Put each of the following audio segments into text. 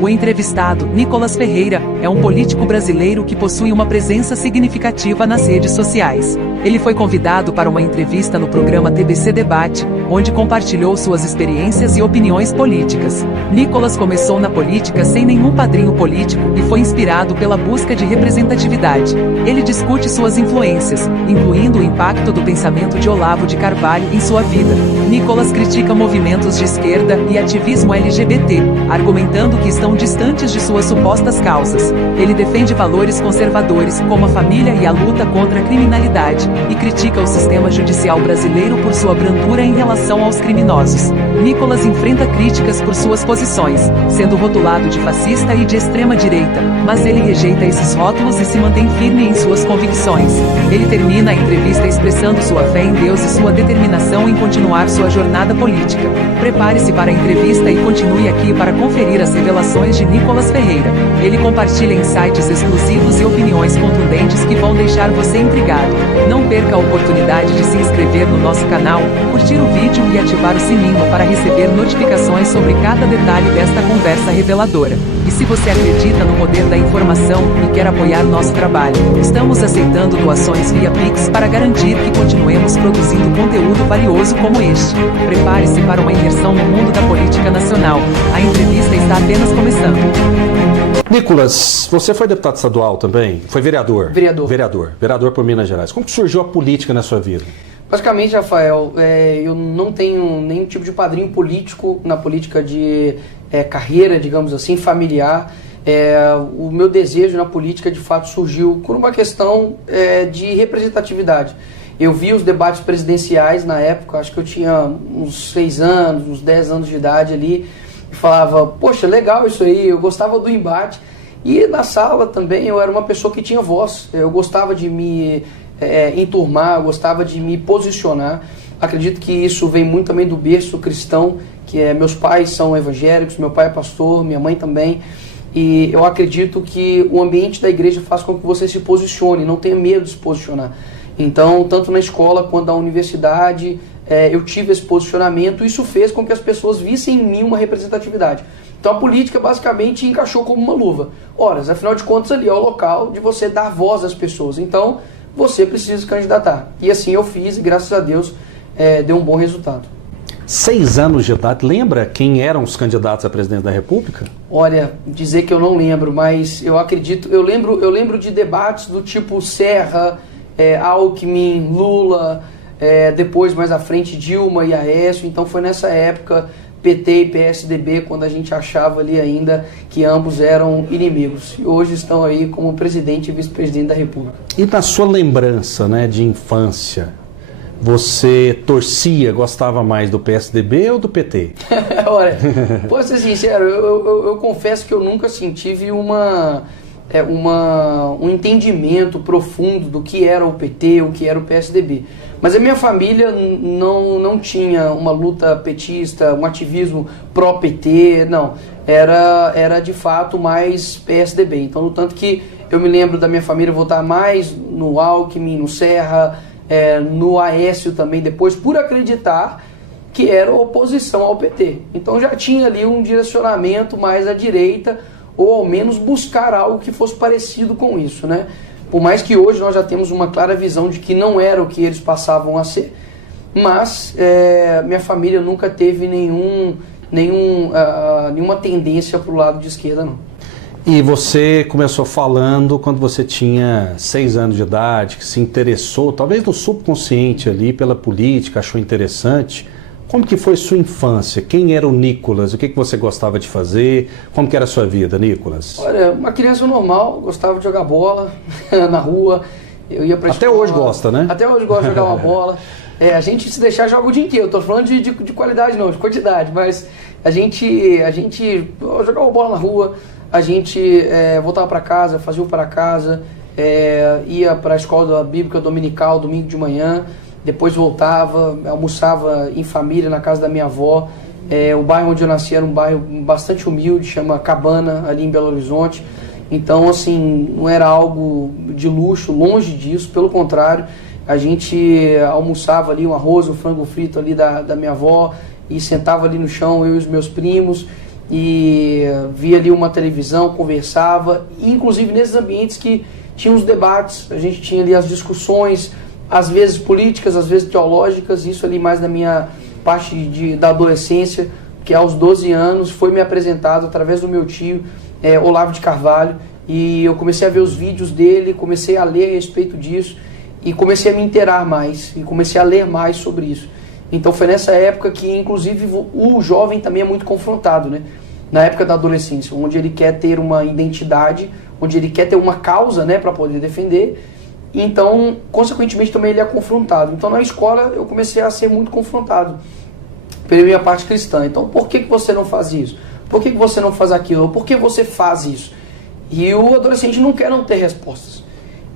O entrevistado, Nicolas Ferreira, é um político brasileiro que possui uma presença significativa nas redes sociais. Ele foi convidado para uma entrevista no programa TBC Debate, onde compartilhou suas experiências e opiniões políticas. Nicolas começou na política sem nenhum padrinho político e foi inspirado pela busca de representatividade. Ele discute suas influências, incluindo o impacto do pensamento de Olavo de Carvalho em sua vida. Nicolas critica movimentos de esquerda e ativismo LGBT, argumentando que estão distantes de suas supostas causas. Ele defende valores conservadores, como a família e a luta contra a criminalidade, e critica o sistema judicial brasileiro por sua brandura em relação aos criminosos. Nicolas enfrenta críticas por suas posições, sendo rotulado de fascista e de extrema-direita, mas ele rejeita esses rótulos e se mantém firme em suas convicções. Ele termina a entrevista expressando sua fé em Deus e sua determinação em continuar sua jornada política. Prepare-se para a entrevista e continue aqui para conferir as revelações de Nicolas Ferreira. Ele compartilha insights exclusivos e opiniões contundentes que vão deixar você intrigado. Não perca a oportunidade de se inscrever no nosso canal, curtir o vídeo e ativar o sininho para receber notificações sobre cada detalhe desta conversa reveladora. E se você acredita no poder da informação e quer apoiar nosso trabalho, estamos aceitando doações via Pix para garantir que continuemos produzindo conteúdo valioso como este. Prepare-se para uma imersão no mundo da política nacional. A entrevista está apenas começando. Nicolas, você foi deputado estadual também? Foi vereador? Vereador por Minas Gerais. Como que surgiu a política na sua vida? Basicamente, Rafael, eu não tenho nenhum tipo de padrinho político na política de carreira, digamos assim, familiar. O meu desejo na política, de fato, surgiu por uma questão de representatividade. Eu vi os debates presidenciais na época, acho que eu tinha uns 6 anos, uns 10 anos de idade ali, e falava, poxa, legal isso aí, eu gostava do embate. E na sala também eu era uma pessoa que tinha voz, eu gostava de me enturmar, eu gostava de me posicionar. Acredito que isso vem muito também do berço cristão, que meus pais são evangélicos, meu pai é pastor, minha mãe também. E eu acredito que o ambiente da igreja faz com que você se posicione, não tenha medo de se posicionar. Então, tanto na escola quanto na universidade, eu tive esse posicionamento, e isso fez com que as pessoas vissem em mim uma representatividade. Então a política basicamente encaixou como uma luva. Ora, afinal de contas ali é o local de você dar voz às pessoas, então você precisa se candidatar. E assim eu fiz e graças a Deus deu um bom resultado. 6 anos de idade, lembra quem eram os candidatos a presidente da República? Olha, dizer que eu não lembro, mas eu acredito, eu lembro de debates do tipo Serra, Alckmin, Lula, depois mais à frente Dilma e Aécio, então foi nessa época PT e PSDB, quando a gente achava ali ainda que ambos eram inimigos. E hoje estão aí como presidente e vice-presidente da República. E na sua lembrança, de infância, você torcia, gostava mais do PSDB ou do PT? Olha, posso ser sincero, eu confesso que eu nunca tive um entendimento profundo do que era o PT, o que era o PSDB. Mas a minha família não tinha uma luta petista, um ativismo pró-PT, não. Era de fato mais PSDB. Então, no tanto que eu me lembro da minha família votar mais no Alckmin, no Serra, no Aécio também depois, por acreditar que era oposição ao PT. Então já tinha ali um direcionamento mais à direita, ou ao menos buscar algo que fosse parecido com isso, né? Por mais que hoje nós já temos uma clara visão de que não era o que eles passavam a ser, mas minha família nunca teve nenhuma tendência para o lado de esquerda, não. E você começou falando quando você tinha 6 anos de idade, que se interessou, talvez no subconsciente ali, pela política, achou interessante. Como que foi sua infância? Quem era o Nicolas? O que você gostava de fazer? Como que era a sua vida, Nicolas? Olha, uma criança normal, gostava de jogar bola na rua, eu ia pra escola. Até hoje gosta, né? Até hoje gosta de jogar uma bola. A gente, se deixar, joga o dia inteiro. Eu tô falando de qualidade não, de quantidade, mas a gente jogava bola na rua, a gente voltava para casa, fazia o para casa, ia para a escola bíblica dominical, domingo de manhã, depois voltava, almoçava em família na casa da minha avó. O bairro onde eu nasci era um bairro bastante humilde, chama Cabana, ali em Belo Horizonte. Então, assim, não era algo de luxo, longe disso, pelo contrário. A gente almoçava ali um arroz, um frango frito ali da minha avó e sentava ali no chão, eu e os meus primos. e via ali uma televisão, conversava, e inclusive nesses ambientes que tinha os debates, a gente tinha ali as discussões, às vezes políticas, às vezes teológicas, isso ali mais da minha parte da adolescência, que aos 12 anos foi me apresentado através do meu tio, Olavo de Carvalho, e eu comecei a ver os vídeos dele, comecei a ler a respeito disso, e comecei a me inteirar mais, e comecei a ler mais sobre isso. Então foi nessa época que, inclusive, o jovem também é muito confrontado, né? Na época da adolescência, onde ele quer ter uma identidade, onde ele quer ter uma causa, né, para poder defender. Então, consequentemente, também ele é confrontado. Então, na escola, eu comecei a ser muito confrontado pela minha parte cristã. Então, por que você não faz isso? Por que você não faz aquilo? Por que você faz isso? E o adolescente não quer não ter respostas.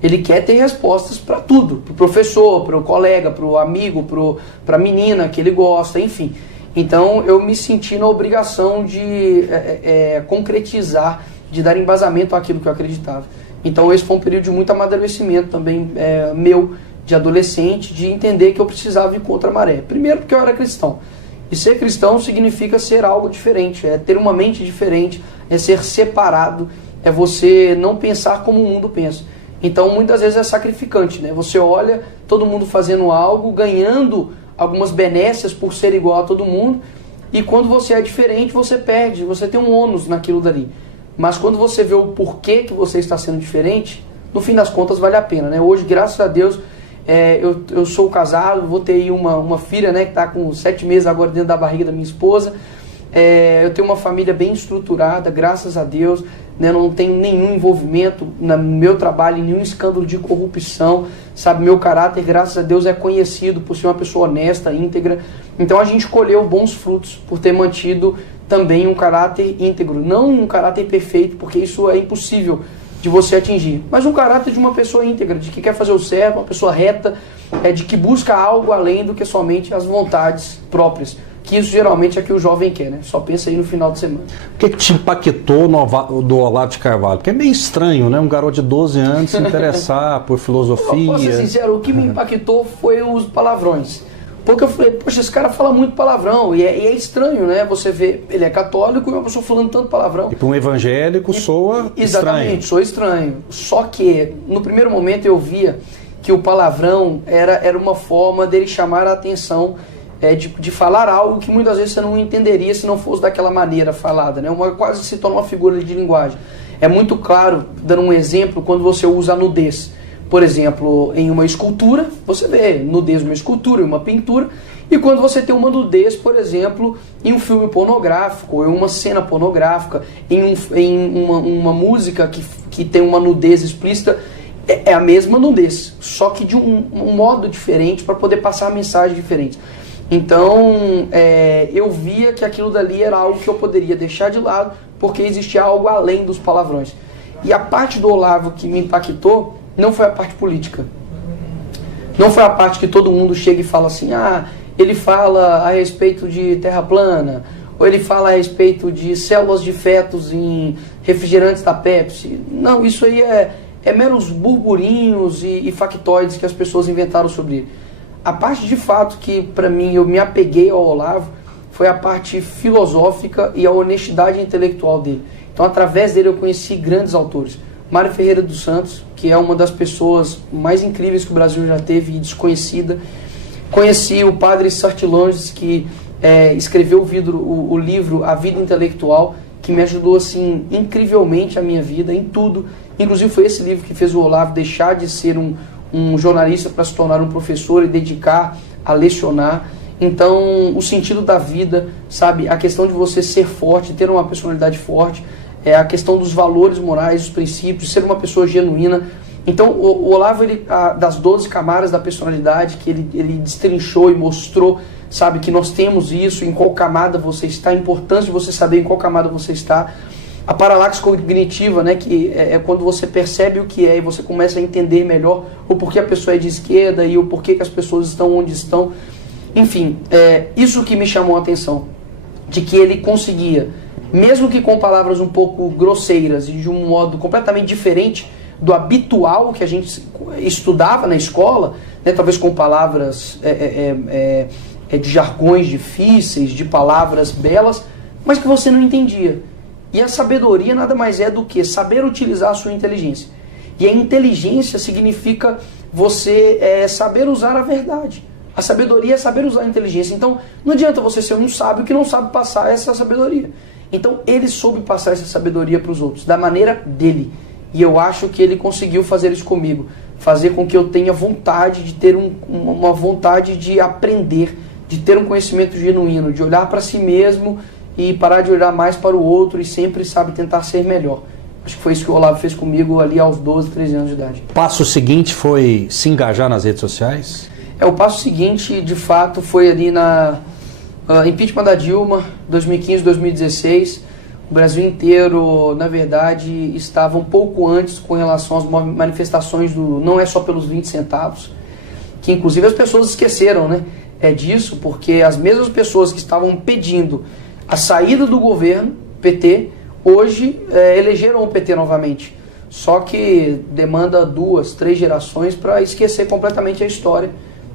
Ele quer ter respostas para tudo. Para o professor, para o colega, para o amigo, para a menina que ele gosta, enfim. Então, eu me senti na obrigação de concretizar, de dar embasamento àquilo que eu acreditava. Então, esse foi um período de muito amadurecimento também meu, de adolescente, de entender que eu precisava ir contra a maré. Primeiro, porque eu era cristão. E ser cristão significa ser algo diferente, é ter uma mente diferente, é ser separado, é você não pensar como o mundo pensa. Então, muitas vezes é sacrificante, né? Você olha todo mundo fazendo algo, ganhando algumas benécias por ser igual a todo mundo, e quando você é diferente, você perde, você tem um ônus naquilo dali. Mas quando você vê o porquê que você está sendo diferente, no fim das contas vale a pena, né? Hoje, graças a Deus, eu sou casado, vou ter aí uma filha, né, que está com 7 meses agora dentro da barriga da minha esposa. Eu tenho uma família bem estruturada, graças a Deus, né, não tenho nenhum envolvimento no meu trabalho, nenhum escândalo de corrupção, sabe? Meu caráter, graças a Deus, é conhecido por ser uma pessoa honesta, íntegra. Então a gente colheu bons frutos por ter mantido também um caráter íntegro, não um caráter perfeito, porque isso é impossível de você atingir, mas um caráter de uma pessoa íntegra, de que quer fazer o certo, uma pessoa reta, de que busca algo além do que somente as vontades próprias, que isso geralmente é que o jovem quer, né? Só pensa aí no final de semana. O que te impactou do Olavo de Carvalho? Porque é meio estranho, né? Um garoto de 12 anos se interessar por filosofia. Eu posso ser sincero, o que me impactou foi os palavrões. Porque eu falei, poxa, esse cara fala muito palavrão, e é estranho, né? Você vê, ele é católico e uma pessoa falando tanto palavrão. E para um evangélico soa exatamente, estranho. Soa estranho. Só que, no primeiro momento, eu via que o palavrão era uma forma dele chamar a atenção, de falar algo que muitas vezes você não entenderia se não fosse daquela maneira falada, né? Quase se torna uma figura de linguagem. É muito claro, dando um exemplo, quando você usa a nudez. Por exemplo, em uma escultura, você vê nudez em uma escultura, em uma pintura, e quando você tem uma nudez, por exemplo, em um filme pornográfico, ou em uma cena pornográfica, em uma música que tem uma nudez explícita, é a mesma nudez, só que de um modo diferente, para poder passar mensagens diferentes. Então, eu via que aquilo dali era algo que eu poderia deixar de lado, porque existia algo além dos palavrões. E a parte do Olavo que me impactou não foi a parte política. Não foi a parte que todo mundo chega e fala assim, ele fala a respeito de terra plana, ou ele fala a respeito de células de fetos em refrigerantes da Pepsi. Não, isso aí é meros burburinhos e factoides que as pessoas inventaram sobre ele. A parte de fato que, para mim, eu me apeguei ao Olavo foi a parte filosófica e a honestidade intelectual dele. Então, através dele, eu conheci grandes autores. Mário Ferreira dos Santos, que é uma das pessoas mais incríveis que o Brasil já teve e desconhecida. Conheci o padre Sartilonges, que escreveu o livro A Vida Intelectual, que me ajudou assim incrivelmente a minha vida, em tudo. Inclusive foi esse livro que fez o Olavo deixar de ser um jornalista para se tornar um professor e dedicar a lecionar. Então, o sentido da vida, sabe, a questão de você ser forte, ter uma personalidade forte, a questão dos valores morais, dos princípios, ser uma pessoa genuína. Então, o Olavo, das 12 camadas da personalidade que ele destrinchou e mostrou, sabe, que nós temos isso, em qual camada você está, a importância de você saber em qual camada você está. A paralaxe cognitiva, né, que é quando você percebe o que é e você começa a entender melhor o porquê a pessoa é de esquerda e o porquê que as pessoas estão onde estão. Enfim, isso que me chamou a atenção, de que ele conseguia, mesmo que com palavras um pouco grosseiras e de um modo completamente diferente do habitual que a gente estudava na escola, né, talvez com palavras de jargões difíceis, de palavras belas, mas que você não entendia. E a sabedoria nada mais é do que saber utilizar a sua inteligência. E a inteligência significa você saber usar a verdade. A sabedoria é saber usar a inteligência. Então, não adianta você ser um sábio que não sabe passar essa sabedoria. Então, ele soube passar essa sabedoria para os outros, da maneira dele. E eu acho que ele conseguiu fazer isso comigo. Fazer com que eu tenha vontade de ter uma vontade de aprender, de ter um conhecimento genuíno, de olhar para si mesmo e parar de olhar mais para o outro e sempre, sabe, tentar ser melhor. Acho que foi isso que o Olavo fez comigo ali aos 12, 13 anos de idade. O passo seguinte foi se engajar nas redes sociais? O passo seguinte, de fato, foi ali na impeachment da Dilma, 2015, 2016. O Brasil inteiro, na verdade, estava um pouco antes com relação às manifestações do não é só pelos 20 centavos, que inclusive as pessoas esqueceram, né, disso, porque as mesmas pessoas que estavam pedindo a saída do governo, PT, hoje elegeram o PT novamente. Só que demanda 2, 3 gerações para esquecer completamente a história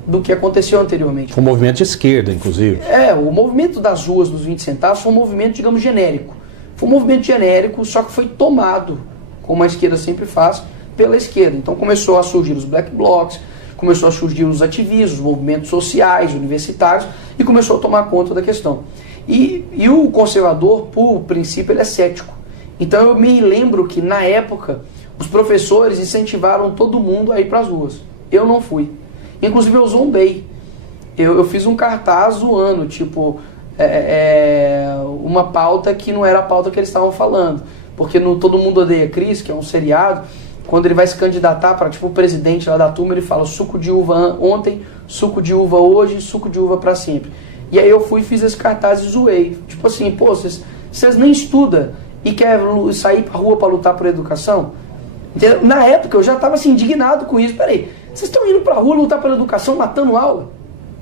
do que aconteceu anteriormente. Foi um movimento de esquerda, inclusive. O movimento das ruas dos 20 centavos foi um movimento, digamos, genérico. Foi um movimento genérico, só que foi tomado, como a esquerda sempre faz, pela esquerda. Então começou a surgir os black blocs, começou a surgir os ativistas, os movimentos sociais, universitários, e começou a tomar conta da questão. E o conservador, por princípio, ele é cético. Então eu me lembro que, na época, os professores incentivaram todo mundo a ir para as ruas. Eu não fui. Inclusive eu zombei. Eu fiz um cartaz zoando, tipo, uma pauta que não era a pauta que eles estavam falando. Porque no Todo Mundo Odeia Cris, que é um seriado, quando ele vai se candidatar para, tipo, o presidente lá da turma, ele fala suco de uva ontem, suco de uva hoje, suco de uva para sempre. E aí eu fui e fiz esse cartaz e zoei. Tipo assim, pô, vocês nem estudam e querem sair pra rua para lutar por educação? Entendeu? Na época eu já estava assim, indignado com isso. Peraí, vocês estão indo pra rua lutar pela educação matando aula?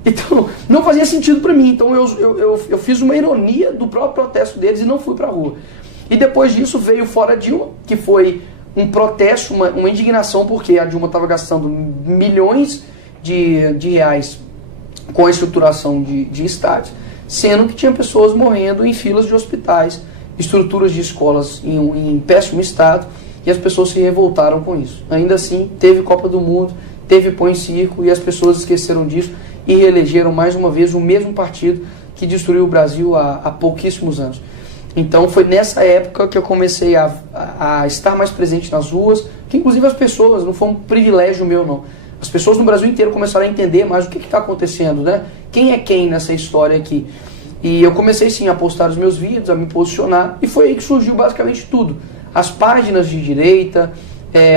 Então, não fazia sentido para mim. Então eu fiz uma ironia do próprio protesto deles e não fui pra rua. E depois disso veio Fora Dilma, que foi um protesto, uma indignação, porque a Dilma estava gastando milhões de reais com a estruturação de estádios, sendo que tinha pessoas morrendo em filas de hospitais, estruturas de escolas em péssimo estado, e as pessoas se revoltaram com isso. Ainda assim, teve Copa do Mundo, teve Põe Circo, e as pessoas esqueceram disso e reelegeram mais uma vez o mesmo partido que destruiu o Brasil há pouquíssimos anos. Então foi nessa época que eu comecei a estar mais presente nas ruas, que inclusive as pessoas, não foi um privilégio meu não, as pessoas no Brasil inteiro começaram a entender mais o que está acontecendo, né? Quem é quem nessa história aqui. E eu comecei sim a postar os meus vídeos, a me posicionar, e foi aí que surgiu basicamente tudo. As páginas de direita,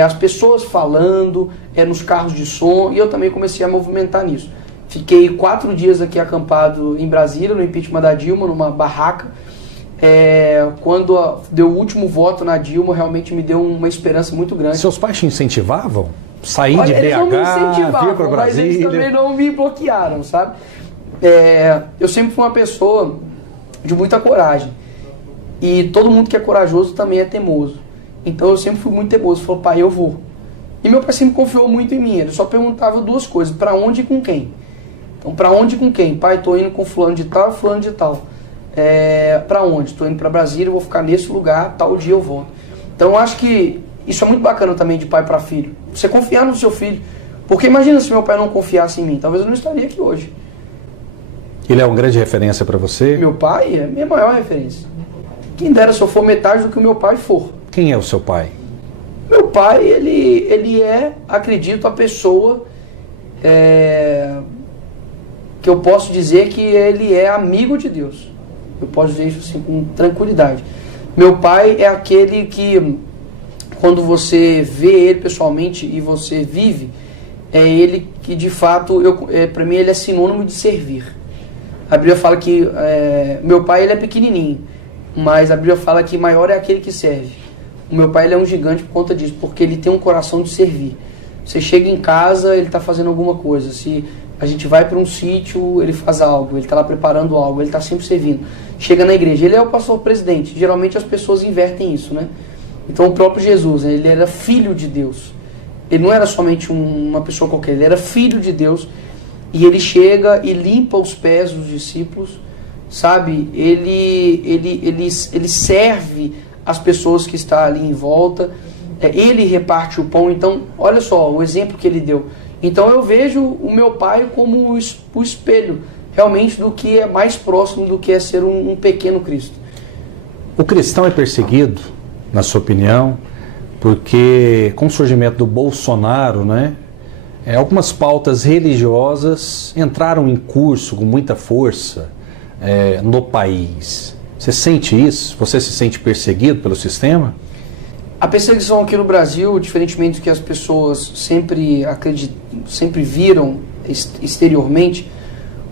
as pessoas falando, nos carros de som, e eu também comecei a movimentar nisso. Fiquei 4 dias aqui acampado em Brasília, no impeachment da Dilma, numa barraca. Quando deu o último voto na Dilma, realmente me deu uma esperança muito grande. Seus pais te incentivavam? Sair de eles não me BH, vir para Brasília? Mas eles também não me bloquearam, sabe? Eu sempre fui uma pessoa de muita coragem. E todo mundo que é corajoso também é teimoso. Então eu sempre fui muito teimoso. Falei, pai, eu vou. E meu pai sempre confiou muito em mim. Ele só perguntava 2 coisas: para onde e com quem? Então, para onde e com quem? Pai, tô indo com fulano de tal, fulano de tal. Para onde? Tô indo para Brasília, vou ficar nesse lugar, tal dia eu volto. Então eu acho que isso é muito bacana também de pai para filho. Você confiar no seu filho. Porque imagina se meu pai não confiasse em mim. Talvez eu não estaria aqui hoje. Ele é uma grande referência para você? Meu pai é a minha maior referência. Quem dera se eu for metade do que o meu pai for. Quem é o seu pai? Meu pai, ele é, acredito, a pessoa que eu posso dizer que ele é amigo de Deus. Eu posso dizer isso assim com tranquilidade. Meu pai é aquele que, quando você vê ele pessoalmente e você vive, é ele que de fato, para mim ele é sinônimo de servir. A Bíblia fala que meu pai ele é pequenininho, mas a Bíblia fala que maior é aquele que serve. O meu pai ele é um gigante por conta disso, porque ele tem um coração de servir. Você chega em casa, ele está fazendo alguma coisa. Se a gente vai para um sítio, ele faz algo, ele está lá preparando algo, ele está sempre servindo. Chega na igreja, ele é o pastor presidente. Geralmente as pessoas invertem isso, né? Então o próprio Jesus, ele era filho de Deus. Ele não era somente uma pessoa qualquer, ele era filho de Deus. E ele chega e limpa os pés dos discípulos, sabe? Ele serve as pessoas que estão ali em volta, ele reparte o pão. Então, olha só o exemplo que ele deu. Então eu vejo o meu pai como o espelho, realmente, do que é mais próximo do que é ser um pequeno Cristo. O cristão é perseguido, na sua opinião, porque com o surgimento do Bolsonaro, né, algumas pautas religiosas entraram em curso com muita força no país. Você sente isso? Você se sente perseguido pelo sistema? A perseguição aqui no Brasil, diferentemente do que as pessoas sempre viram exteriormente,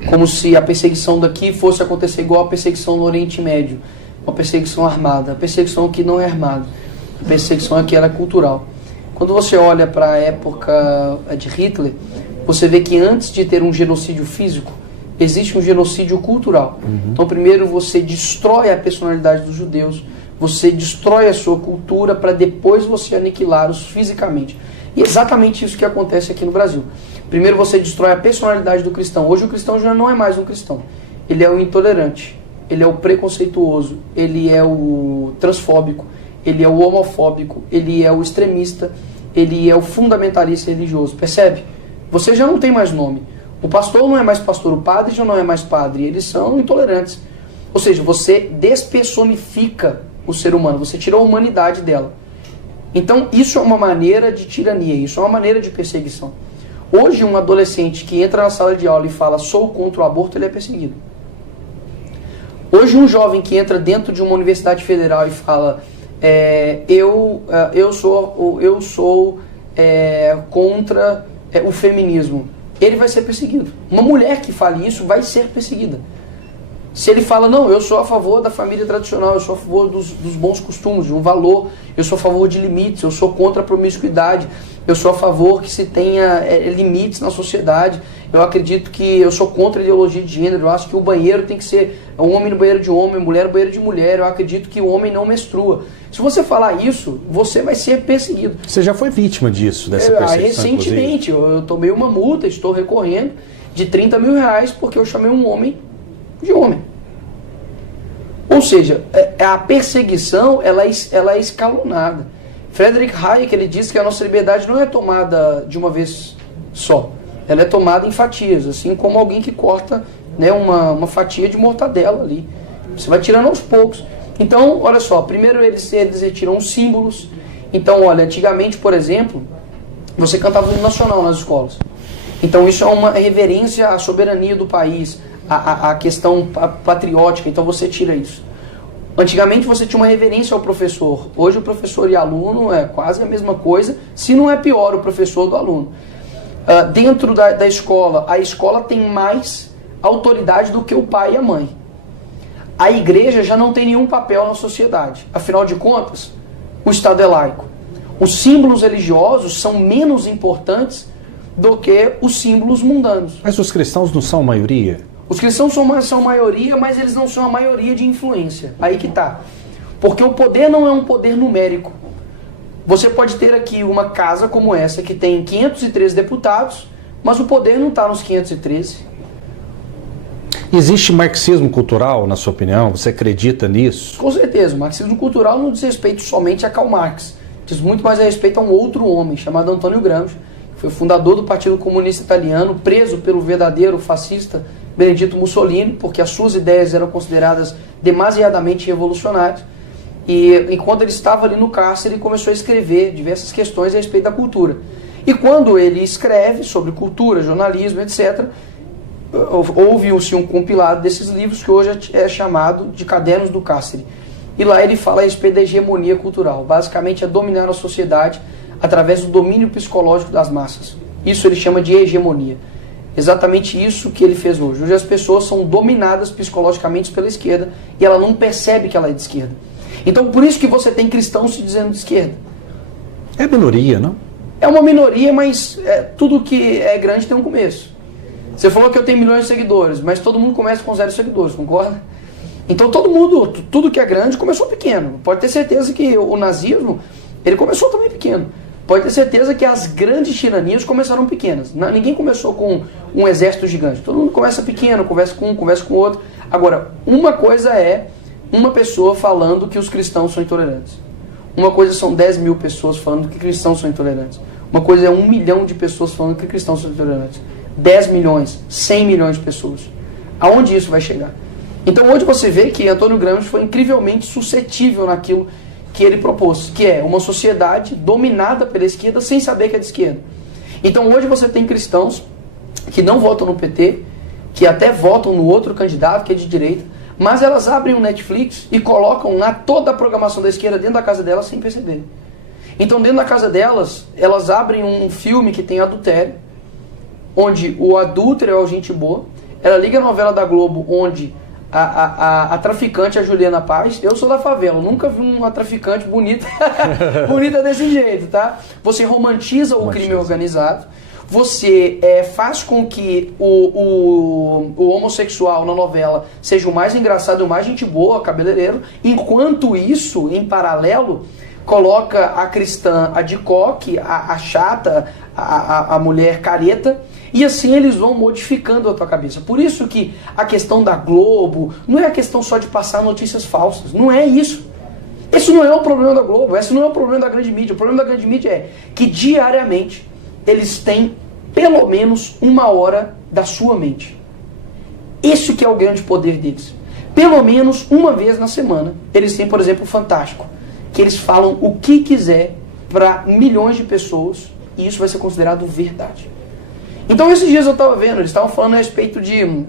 como se a perseguição daqui fosse acontecer igual a perseguição no Oriente Médio, uma perseguição armada. A perseguição aqui não é armada, a perseguição aqui ela é cultural. Quando você olha para a época de Hitler, você vê que antes de ter um genocídio físico, existe um genocídio cultural. Então primeiro você destrói a personalidade dos judeus, você destrói a sua cultura para depois você aniquilá-los fisicamente. E é exatamente isso que acontece aqui no Brasil. Primeiro você destrói a personalidade do cristão. Hoje o cristão já não é mais um cristão. Ele é o intolerante, ele é o preconceituoso, ele é o transfóbico, ele é o homofóbico, ele é o extremista, ele é o fundamentalista religioso. Percebe? Você já não tem mais nome. O pastor não é mais pastor, o padre já não é mais padre. Eles são intolerantes. Ou seja, você despersonifica o ser humano, você tirou a humanidade dela. Então isso é uma maneira de tirania, isso é uma maneira de perseguição. Hoje um adolescente que entra na sala de aula e fala sou contra o aborto, ele é perseguido. Hoje um jovem que entra dentro de uma universidade federal e fala eu sou contra o feminismo, ele vai ser perseguido. Uma mulher que fale isso vai ser perseguida. Se ele fala, não, eu sou a favor da família tradicional, eu sou a favor dos bons costumes, de um valor, eu sou a favor de limites, eu sou contra a promiscuidade, eu sou a favor que se tenha limites na sociedade, eu acredito que eu sou contra a ideologia de gênero, eu acho que o banheiro tem que ser um homem no banheiro de homem, mulher no banheiro de mulher, eu acredito que o homem não menstrua. Se você falar isso, você vai ser perseguido. Você já foi vítima disso, dessa perseguição? Recentemente, eu tomei uma multa, estou recorrendo, de R$30 mil porque eu chamei um homem de homem. Ou seja, a perseguição ela é escalonada. Friedrich Hayek ele diz que a nossa liberdade não é tomada de uma vez só. Ela é tomada em fatias, assim como alguém que corta, né, uma fatia de mortadela ali. Você vai tirando aos poucos. Então, olha só, primeiro eles retiram os símbolos. Então, olha, antigamente, por exemplo, você cantava o hino nacional nas escolas. Então isso é uma reverência à soberania do país, a questão patriótica, então você tira isso. Antigamente você tinha uma reverência ao professor, hoje o professor e aluno é quase a mesma coisa, se não é pior o professor do aluno. Dentro da escola, a escola tem mais autoridade do que o pai e a mãe. A igreja já não tem nenhum papel na sociedade, afinal de contas, o Estado é laico. Os símbolos religiosos são menos importantes do que os símbolos mundanos. Mas os cristãos não são a maioria? Os cristãos são maioria, mas eles não são a maioria de influência. Aí que tá. Porque o poder não é um poder numérico. Você pode ter aqui uma casa como essa, que tem 513 deputados, mas o poder não está nos 513. Existe marxismo cultural, na sua opinião? Você acredita nisso? Com certeza. O marxismo cultural não diz respeito somente a Karl Marx. Diz muito mais a respeito a um outro homem, chamado Antônio Gramsci, que foi fundador do Partido Comunista Italiano, preso pelo verdadeiro fascista Benedito Mussolini, porque as suas ideias eram consideradas demasiadamente revolucionárias. E enquanto ele estava ali no cárcere, ele começou a escrever diversas questões a respeito da cultura. E quando ele escreve sobre cultura, jornalismo, etc., houve-se um compilado desses livros que hoje é chamado de Cadernos do Cárcere. E lá ele fala a respeito da hegemonia cultural. Basicamente é dominar a sociedade através do domínio psicológico das massas. Isso ele chama de hegemonia. Exatamente isso que ele fez hoje. Hoje as pessoas são dominadas psicologicamente pela esquerda e ela não percebe que ela é de esquerda. Então por isso que você tem cristãos se dizendo de esquerda. É minoria, não? É uma minoria, mas tudo que é grande tem um começo. Você falou que eu tenho milhões de seguidores, mas todo mundo começa com 0 seguidores, concorda? Então todo mundo, tudo que é grande começou pequeno. Pode ter certeza que o nazismo, ele começou também pequeno. Pode ter certeza que as grandes tiranias começaram pequenas. Ninguém começou com um exército gigante. Todo mundo começa pequeno, conversa com um, conversa com o outro, Agora, uma coisa é uma pessoa falando que os cristãos são intolerantes. Uma coisa são 10 mil pessoas falando que cristãos são intolerantes. Uma coisa é 1 milhão de pessoas falando que cristãos são intolerantes. 10 milhões, 100 milhões de pessoas. Aonde isso vai chegar? Então hoje você vê que Antônio Gramsci foi incrivelmente suscetível naquilo que ele propôs, que é uma sociedade dominada pela esquerda sem saber que é de esquerda. Então hoje você tem cristãos que não votam no PT, que até votam no outro candidato que é de direita, mas elas abrem um Netflix e colocam lá toda a programação da esquerda dentro da casa delas sem perceber. Então dentro da casa delas, elas abrem um filme que tem adultério, onde o adúltero é o gente boa. Ela liga a novela da Globo, onde a traficante é a Juliana Paz. Eu sou da favela, eu nunca vi uma traficante bonita bonita desse jeito, tá? Você romantiza o crime organizado. Você faz com que o homossexual na novela seja o mais engraçado, o mais gente boa, cabeleireiro. Enquanto isso, em paralelo, coloca a cristã, a de coque, a chata, a mulher careta. E assim eles vão modificando a tua cabeça. Por isso que a questão da Globo não é a questão só de passar notícias falsas. Não é isso. Esse não é o problema da Globo. Esse não é o problema da grande mídia. O problema da grande mídia é que diariamente eles têm pelo menos 1 hora da sua mente. Isso que é o grande poder deles. Pelo menos uma vez na semana eles têm, por exemplo, o Fantástico, que eles falam o que quiser para milhões de pessoas e isso vai ser considerado verdade. Então esses dias eu estava vendo, eles estavam falando a respeito de...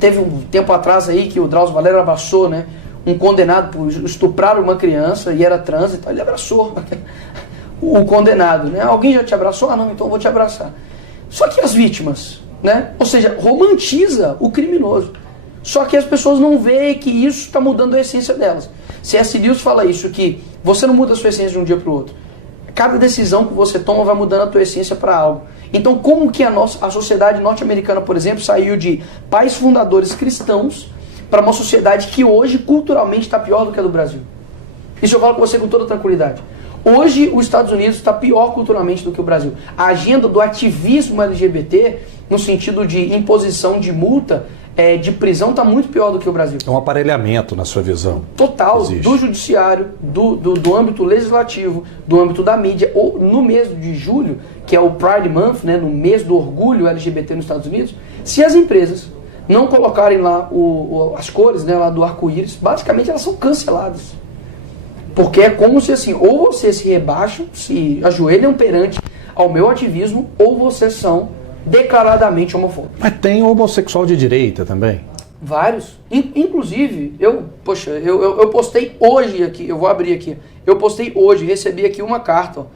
Teve um tempo atrás aí que o Drauzio Varela abraçou, né, um condenado por estuprar uma criança e era trans, então ele abraçou o condenado, né? Alguém já te abraçou? Ah, não, então eu vou te abraçar. Só que as vítimas, né? Ou seja, romantiza o criminoso. Só que as pessoas não veem que isso está mudando a essência delas. C.S. Lewis fala isso, que você não muda a sua essência de um dia para o outro. Cada decisão que você toma vai mudando a tua essência para algo. Então, como que a sociedade norte-americana, por exemplo, saiu de pais fundadores cristãos para uma sociedade que hoje, culturalmente, está pior do que a do Brasil? Isso eu falo com você com toda tranquilidade. Hoje, os Estados Unidos está pior culturalmente do que o Brasil. A agenda do ativismo LGBT, no sentido de imposição de multa, de prisão, está muito pior do que o Brasil. É um aparelhamento na sua visão. Total, existe. Do judiciário, do âmbito legislativo, do âmbito da mídia. Ou no mês de julho, que é o Pride Month, né, no mês do orgulho LGBT nos Estados Unidos, se as empresas não colocarem lá as cores, né, lá do arco-íris, basicamente elas são canceladas. Porque é como se assim, ou vocês se rebaixam, se ajoelham perante ao meu ativismo, ou vocês são declaradamente homofóbicos. Mas tem homossexual de direita também? Vários. Inclusive, eu postei hoje aqui, eu vou abrir aqui, eu postei hoje, recebi aqui uma carta,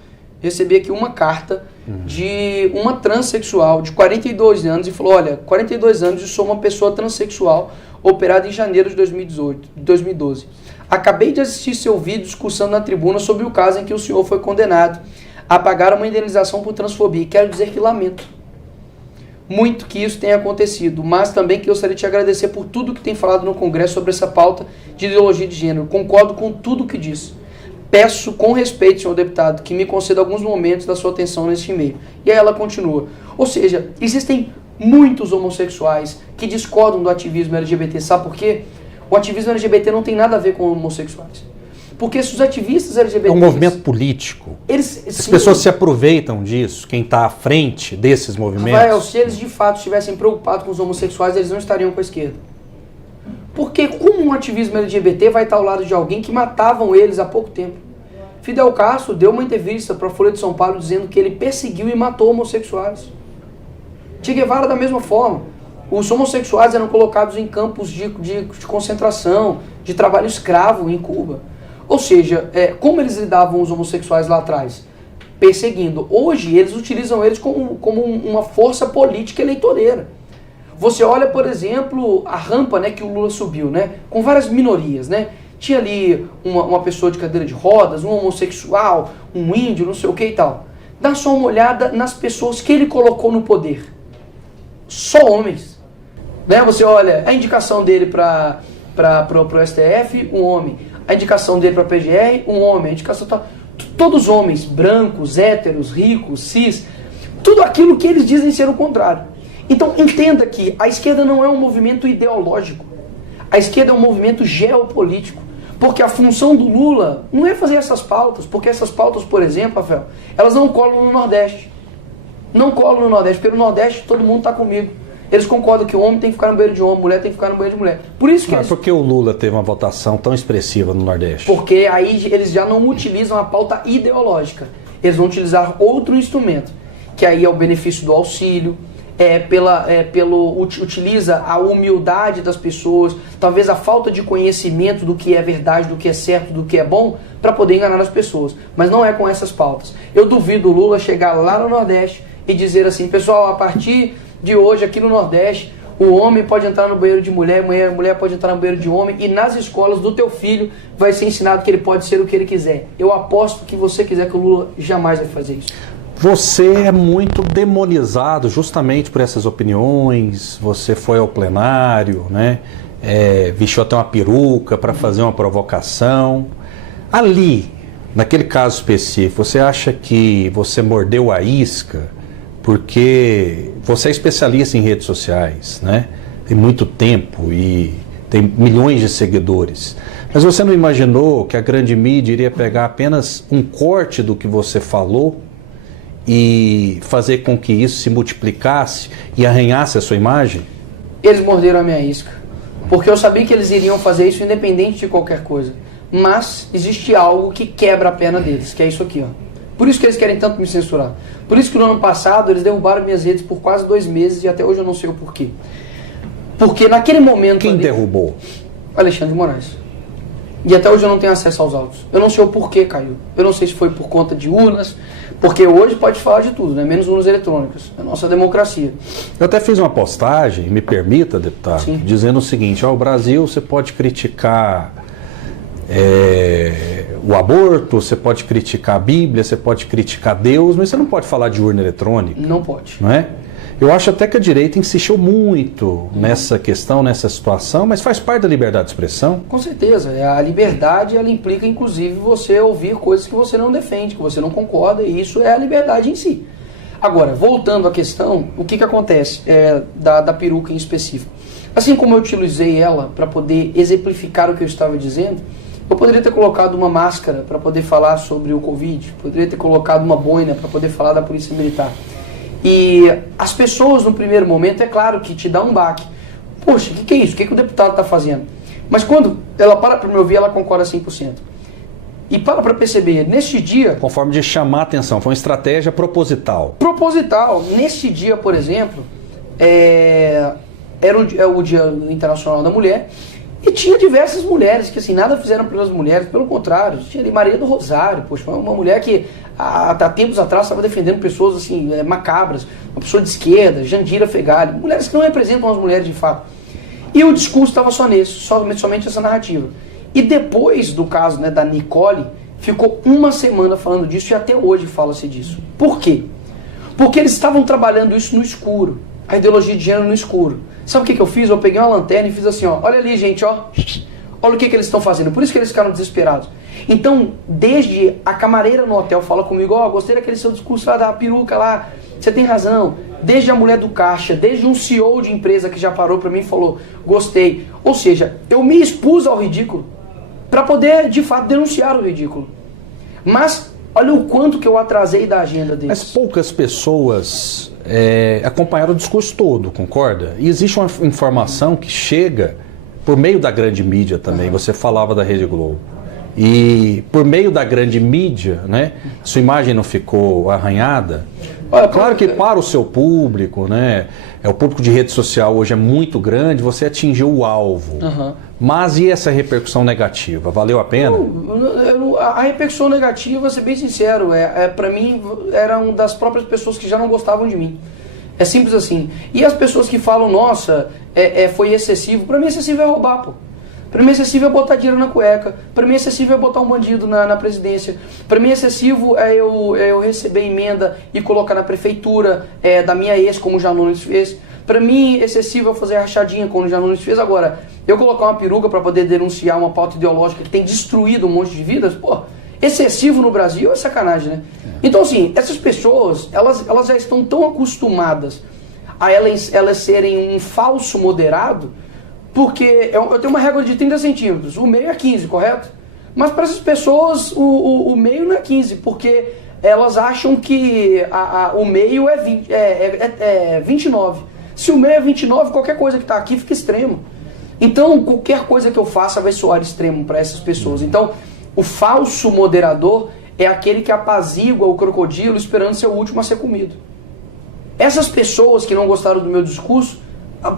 de uma transexual de 42 anos e falou, olha, 42 anos e sou uma pessoa transexual operada em janeiro de 2012. Acabei de assistir seu vídeo discussão na tribuna sobre o caso em que o senhor foi condenado a pagar uma indenização por transfobia. E quero dizer que lamento muito que isso tenha acontecido, mas também que gostaria de te agradecer por tudo que tem falado no Congresso sobre essa pauta de ideologia de gênero. Concordo com tudo que disse. Peço com respeito, senhor deputado, que me conceda alguns momentos da sua atenção neste e-mail. E aí ela continua. Ou seja, existem muitos homossexuais que discordam do ativismo LGBT. Sabe por quê? O ativismo LGBT não tem nada a ver com homossexuais. Porque se os ativistas LGBT... É um movimento político. As pessoas se aproveitam disso, quem está à frente desses movimentos. Rafael, se eles de fato estivessem preocupados com os homossexuais, eles não estariam com a esquerda. Porque como um ativismo LGBT vai estar ao lado de alguém que matavam eles há pouco tempo? Fidel Castro deu uma entrevista para a Folha de São Paulo dizendo que ele perseguiu e matou homossexuais. Che Guevara da mesma forma. Os homossexuais eram colocados em campos de concentração, de trabalho escravo em Cuba. Ou seja, como eles lidavam os homossexuais lá atrás? Perseguindo. Hoje, eles utilizam eles como uma força política eleitoreira. Você olha, por exemplo, a rampa, né, que o Lula subiu, né, com várias minorias. Né? Tinha ali uma pessoa de cadeira de rodas, um homossexual, um índio, não sei o que e tal. Dá só uma olhada nas pessoas que ele colocou no poder. Só homens. Né? Você olha a indicação dele para o STF, um homem. A indicação dele para a PGR, um homem. A indicação todos homens, brancos, héteros, ricos, cis, tudo aquilo que eles dizem ser o contrário. Então entenda que a esquerda não é um movimento ideológico. A esquerda é um movimento geopolítico. Porque a função do Lula não é fazer essas pautas, porque essas pautas, por exemplo, Rafael, elas não colam no Nordeste. Não colam no Nordeste, porque no Nordeste todo mundo está comigo. Eles concordam que o homem tem que ficar no banheiro de homem, a mulher tem que ficar no banheiro de mulher. Por isso que Por que o Lula teve uma votação tão expressiva no Nordeste? Porque aí eles já não utilizam a pauta ideológica. Eles vão utilizar outro instrumento, que aí é o benefício do auxílio, utiliza a humildade das pessoas, talvez a falta de conhecimento do que é verdade, do que é certo, do que é bom, para poder enganar as pessoas. Mas não é com essas pautas. Eu duvido o Lula chegar lá no Nordeste e dizer assim, pessoal, a partir de hoje aqui no Nordeste, o homem pode entrar no banheiro de mulher, a mulher pode entrar no banheiro de homem, e nas escolas do teu filho vai ser ensinado que ele pode ser o que ele quiser. Eu aposto que você quiser que o Lula jamais vai fazer isso. Você é muito demonizado justamente por essas opiniões. Você foi ao plenário, né? Vestiu até uma peruca para fazer uma provocação. Ali, naquele caso específico, você acha que você mordeu a isca? Porque você é especialista em redes sociais, né? Tem muito tempo e tem milhões de seguidores. Mas você não imaginou que a grande mídia iria pegar apenas um corte do que você falou e fazer com que isso se multiplicasse e arranhasse a sua imagem? Eles morderam a minha isca, porque eu sabia que eles iriam fazer isso independente de qualquer coisa. Mas existe algo que quebra a perna deles, que é isso aqui, ó. Por isso que eles querem tanto me censurar. Por isso que no ano passado eles derrubaram minhas redes por quase 2 meses e até hoje eu não sei o porquê. Porque naquele momento... Quem derrubou? Alexandre de Moraes. E até hoje eu não tenho acesso aos autos. Eu não sei o porquê caiu. Eu não sei se foi por conta de urnas, porque hoje pode falar de tudo, né? Menos urnas eletrônicas. É a nossa democracia. Eu até fiz uma postagem, me permita, deputado, Sim, dizendo o seguinte: o Brasil, você pode criticar o aborto, você pode criticar a Bíblia, você pode criticar Deus, mas você não pode falar de urna eletrônica. Não pode. Não é? Eu acho até que a direita insistiu muito nessa questão, nessa situação, mas faz parte da liberdade de expressão. Com certeza. A liberdade, ela implica, inclusive, você ouvir coisas que você não defende, que você não concorda, e isso é a liberdade em si. Agora, voltando à questão, o que acontece da peruca em específico? Assim como eu utilizei ela para poder exemplificar o que eu estava dizendo, eu poderia ter colocado uma máscara para poder falar sobre o Covid, poderia ter colocado uma boina para poder falar da Polícia Militar. E as pessoas, no primeiro momento, é claro que te dá um baque. Poxa, o que é isso? O que o deputado está fazendo? Mas quando ela para me ouvir, ela concorda 100%. E para perceber, neste dia... Conforme de chamar a atenção, foi uma estratégia proposital. Proposital. Neste dia, por exemplo, era o Dia Internacional da Mulher, e tinha diversas mulheres que assim, nada fizeram pelas mulheres, pelo contrário. Tinha ali Maria do Rosário, poxa, uma mulher que há tempos atrás estava defendendo pessoas assim, macabras, uma pessoa de esquerda, Jandira Fegali, mulheres que não representam as mulheres de fato. E o discurso estava só nisso, somente essa narrativa. E depois do caso, né, da Nicole, ficou uma semana falando disso e até hoje fala-se disso. Por quê? Porque eles estavam trabalhando isso no escuro, a ideologia de gênero no escuro. Sabe o que eu fiz? Eu peguei uma lanterna e fiz assim, ó, olha ali, gente, ó, olha o que eles estão fazendo. Por isso que eles ficaram desesperados. Então, desde a camareira no hotel fala comigo, ó, gostei daquele seu discurso lá da peruca lá, você tem razão. Desde a mulher do caixa, desde um CEO de empresa que já parou pra mim e falou, gostei. Ou seja, eu me expus ao ridículo para poder, de fato, denunciar o ridículo. Mas, olha o quanto que eu atrasei da agenda deles. Mas poucas pessoas acompanharam o discurso todo, concorda? E existe uma informação que chega por meio da grande mídia também. Você falava da Rede Globo. E por meio da grande mídia, né, sua imagem não ficou arranhada? Olha, claro que para o seu público, né, o público de rede social hoje é muito grande, você atingiu o alvo. Mas e essa repercussão negativa? Valeu a pena? A repercussão negativa, vou ser bem sincero, para mim era uma das próprias pessoas que já não gostavam de mim. É simples assim. E as pessoas que falam, nossa, foi excessivo, para mim excessivo é roubar, pô. Para mim excessivo é botar dinheiro na cueca. Para mim excessivo é botar um bandido na presidência. Para mim excessivo é eu receber emenda e colocar na prefeitura da minha ex, como o Jean Nunes fez. Para mim excessivo é fazer rachadinha, como o Jean Nunes fez. Agora, eu colocar uma peruca para poder denunciar uma pauta ideológica que tem destruído um monte de vidas, pô, excessivo no Brasil é sacanagem, né? Então assim, essas pessoas, elas já estão tão acostumadas a elas serem um falso moderado, Porque eu tenho uma régua de 30 centímetros, o meio é 15, correto? Mas para essas pessoas o meio não é 15, porque elas acham que o meio é 29. Se o meio é 29, qualquer coisa que está aqui fica extremo. Então, qualquer coisa que eu faça vai soar extremo para essas pessoas. Então, o falso moderador é aquele que apazigua o crocodilo esperando ser o último a ser comido. Essas pessoas que não gostaram do meu discurso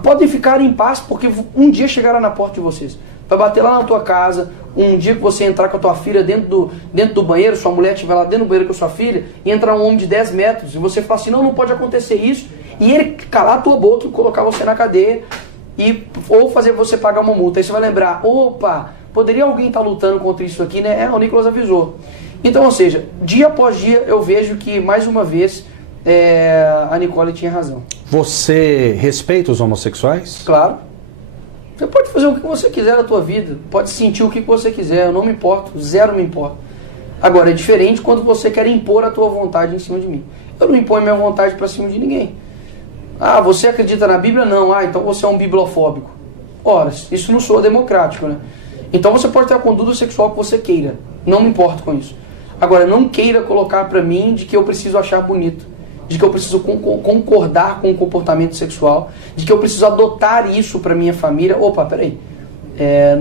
podem ficar em paz, porque um dia chegará na porta de vocês. Vai bater lá na tua casa, um dia que você entrar com a tua filha dentro do banheiro, sua mulher estiver lá dentro do banheiro com a sua filha, e entrar um homem de 10 metros, e você falar assim, não pode acontecer isso, e ele calar a tua boca e colocar você na cadeia, ou fazer você pagar uma multa. Aí você vai lembrar, opa, poderia alguém estar lutando contra isso aqui, né? O Nicolas avisou. Então, ou seja, dia após dia eu vejo que, mais uma vez, a Nicole tinha razão. Você respeita os homossexuais? Claro. Você pode fazer o que você quiser na tua vida, pode sentir o que você quiser, eu não me importo, zero me importa. Agora, é diferente quando você quer impor a tua vontade em cima de mim. Eu não imponho minha vontade para cima de ninguém. Ah, você acredita na Bíblia? Não. Ah, então você é um bibliofóbico. Ora, isso não soa democrático, né? Então você pode ter a conduta sexual que você queira, não me importo com isso. Agora, não queira colocar para mim de que eu preciso achar bonito, de que eu preciso concordar com o comportamento sexual, de que eu preciso adotar isso para minha família. Opa, peraí,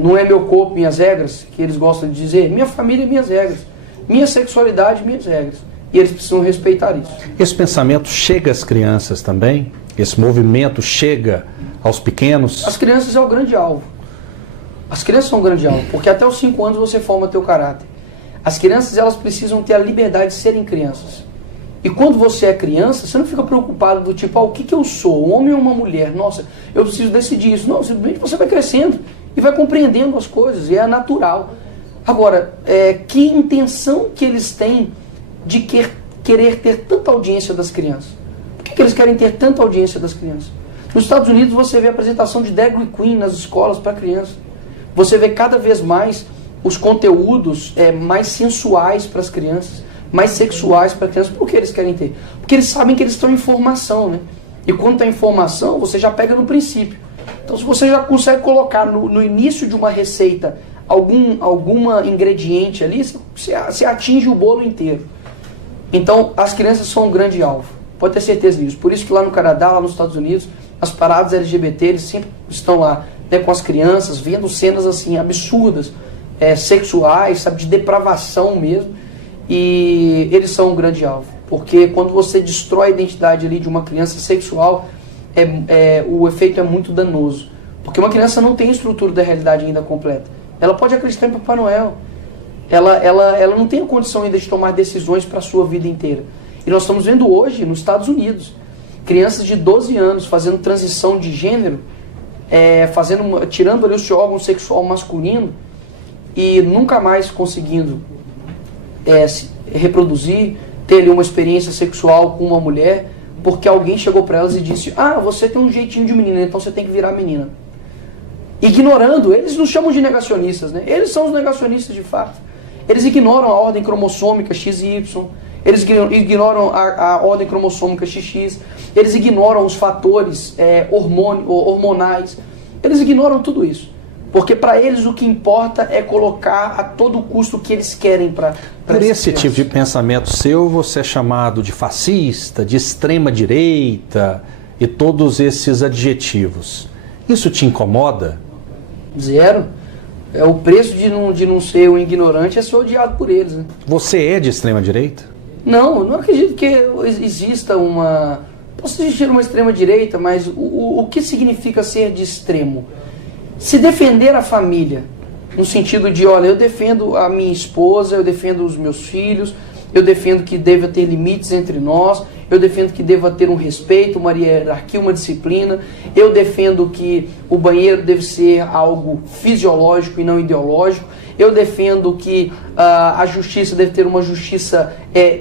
não é meu corpo, minhas regras, que eles gostam de dizer? Minha família, minhas regras. Minha sexualidade, minhas regras. E eles precisam respeitar isso. Esse pensamento chega às crianças também? Esse movimento chega aos pequenos? As crianças é o grande alvo. As crianças são o grande alvo, porque até os 5 anos você forma teu caráter. As crianças, elas precisam ter a liberdade de serem crianças. E quando você é criança, você não fica preocupado do tipo, o que eu sou, um homem ou uma mulher? Nossa, eu preciso decidir isso. Não, simplesmente você vai crescendo e vai compreendendo as coisas, e é natural. Agora, que intenção que eles têm de querer ter tanta audiência das crianças? Por que eles querem ter tanta audiência das crianças? Nos Estados Unidos você vê a apresentação de drag queen nas escolas para crianças. Você vê cada vez mais os conteúdos mais sensuais para as crianças, mais sexuais para as crianças. Por que eles querem ter? Porque eles sabem que eles estão em formação, né? E quando está em formação, você já pega no princípio. Então, se você já consegue colocar no início de uma receita alguma ingrediente ali, você atinge o bolo inteiro. Então, as crianças são um grande alvo. Pode ter certeza disso. Por isso que lá no Canadá, lá nos Estados Unidos, as paradas LGBT, eles sempre estão lá, né, com as crianças, vendo cenas assim absurdas, sexuais, sabe, de depravação mesmo. E eles são um grande alvo. Porque quando você destrói a identidade ali de uma criança sexual, o efeito é muito danoso. Porque uma criança não tem a estrutura da realidade ainda completa. Ela pode acreditar em Papai Noel. Ela não tem a condição ainda de tomar decisões para a sua vida inteira. E nós estamos vendo hoje, nos Estados Unidos, crianças de 12 anos fazendo transição de gênero, tirando ali o seu órgão sexual masculino e nunca mais conseguindo se reproduzir, ter ali uma experiência sexual com uma mulher, porque alguém chegou para elas e disse, você tem um jeitinho de menina, então você tem que virar menina. Ignorando, eles nos chamam de negacionistas, né? Eles são os negacionistas de fato. Eles ignoram a ordem cromossômica XY, eles ignoram a ordem cromossômica XX, eles ignoram os fatores hormonais, eles ignoram tudo isso. Porque para eles o que importa é colocar a todo custo o que eles querem para Por esse tipo de pensamento seu, você é chamado de fascista, de extrema direita e todos esses adjetivos. Isso te incomoda? Zero. O preço de não ser um ignorante é ser odiado por eles, né? Você é de extrema direita? Não, eu não acredito que exista uma... Posso existir uma extrema direita, mas o que significa ser de extremo? Se defender a família, no sentido de, olha, eu defendo a minha esposa, eu defendo os meus filhos, eu defendo que deva ter limites entre nós, eu defendo que deva ter um respeito, uma hierarquia, uma disciplina, eu defendo que o banheiro deve ser algo fisiológico e não ideológico, eu defendo que a justiça deve ter uma justiça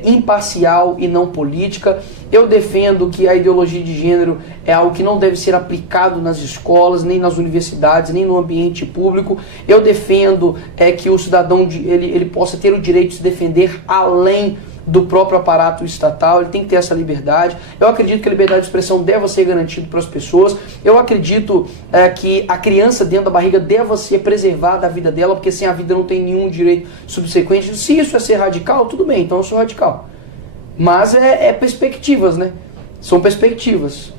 imparcial e não política, eu defendo que a ideologia de gênero é algo que não deve ser aplicado nas escolas, nem nas universidades, nem no ambiente público, eu defendo que o cidadão ele possa ter o direito de se defender além do próprio aparato estatal, ele tem que ter essa liberdade. Eu acredito que a liberdade de expressão deva ser garantida para as pessoas. Eu acredito que a criança dentro da barriga deva ser preservada a vida dela, porque sem a vida não tem nenhum direito subsequente. Se isso é ser radical, tudo bem, então eu sou radical. Mas é perspectivas, né? São perspectivas.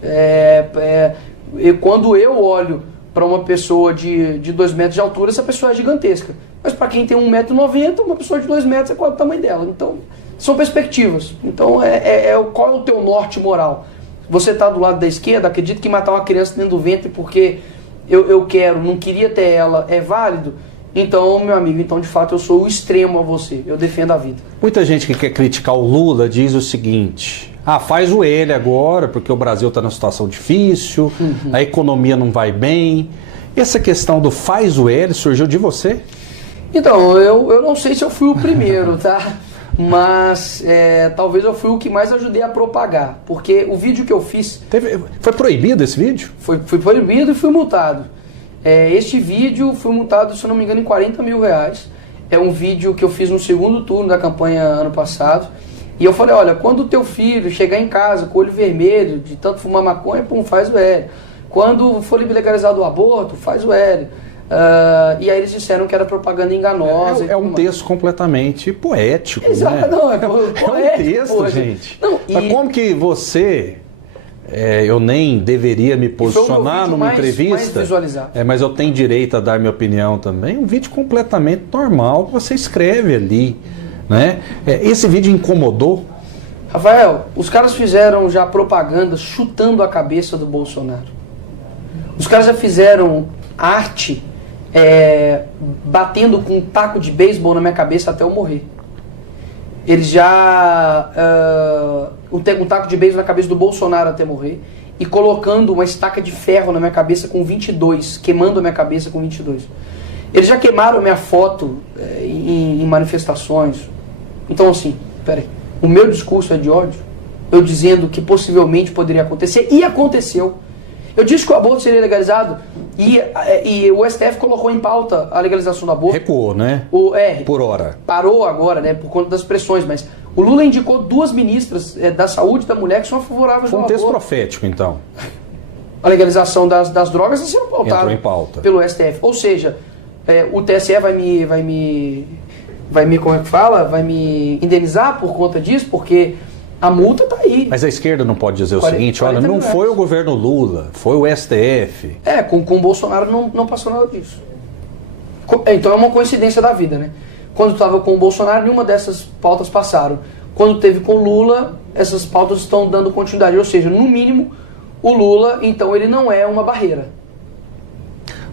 Quando eu olho para uma pessoa de 2 metros de altura, essa pessoa é gigantesca. Mas para quem tem 1,90 m, uma pessoa de 2 metros é quase o tamanho dela. Então, são perspectivas. Então, qual é o teu norte moral? Você está do lado da esquerda, acredita que matar uma criança dentro do ventre porque eu quero, não queria ter ela, é válido? Então, meu amigo, então de fato eu sou o extremo a você. Eu defendo a vida. Muita gente que quer criticar o Lula diz o seguinte: faz o L agora, porque o Brasil está numa situação difícil, a economia não vai bem. Essa questão do faz o L surgiu de você? Então, eu não sei se eu fui o primeiro, tá? Mas talvez eu fui o que mais ajudei a propagar. Porque o vídeo que eu fiz... Foi proibido esse vídeo? Foi proibido e fui multado. Este vídeo fui multado, se eu não me engano, em R$40 mil. É um vídeo que eu fiz no segundo turno da campanha ano passado. E eu falei, olha, quando o teu filho chegar em casa com o olho vermelho, de tanto fumar maconha, faz o L. Quando for legalizado o aborto, faz o L. E aí eles disseram que era propaganda enganosa. É um texto completamente poético. Exato, né? Não, é poético. É um texto, gente. Não, Mas como que você... eu nem deveria me posicionar numa entrevista, mas eu tenho direito a dar minha opinião também. Um vídeo completamente normal que você escreve ali, né? Esse vídeo incomodou? Rafael, os caras fizeram já propaganda chutando a cabeça do Bolsonaro. Os caras já fizeram arte batendo com um taco de beisebol na minha cabeça até eu morrer. Eles já... um taco de beisebol na cabeça do Bolsonaro até morrer. E colocando uma estaca de ferro na minha cabeça com 22. Queimando a minha cabeça com 22. Eles já queimaram minha foto em manifestações. Então assim, peraí. O meu discurso é de ódio? Eu dizendo que possivelmente poderia acontecer. E aconteceu. Eu disse que o aborto seria legalizado. E o STF colocou em pauta a legalização do aborto. Recuou, né? Por hora. Parou agora, né? Por conta das pressões. Mas o Lula indicou 2 ministras da saúde da mulher que são favoráveis ao aborto. Foi um texto profético, então. A legalização das drogas está sendo pautada. Entrou em pauta. Pelo STF. Ou seja, o TSE vai me como é que fala? Vai me indenizar por conta disso, porque a multa está aí. Mas a esquerda não pode dizer o seguinte, olha, não foi o governo Lula, foi o STF. Com o Bolsonaro não passou nada disso. Então é uma coincidência da vida, né? Quando estava com o Bolsonaro, nenhuma dessas pautas passaram. Quando teve com o Lula, essas pautas estão dando continuidade. Ou seja, no mínimo, o Lula, então, ele não é uma barreira.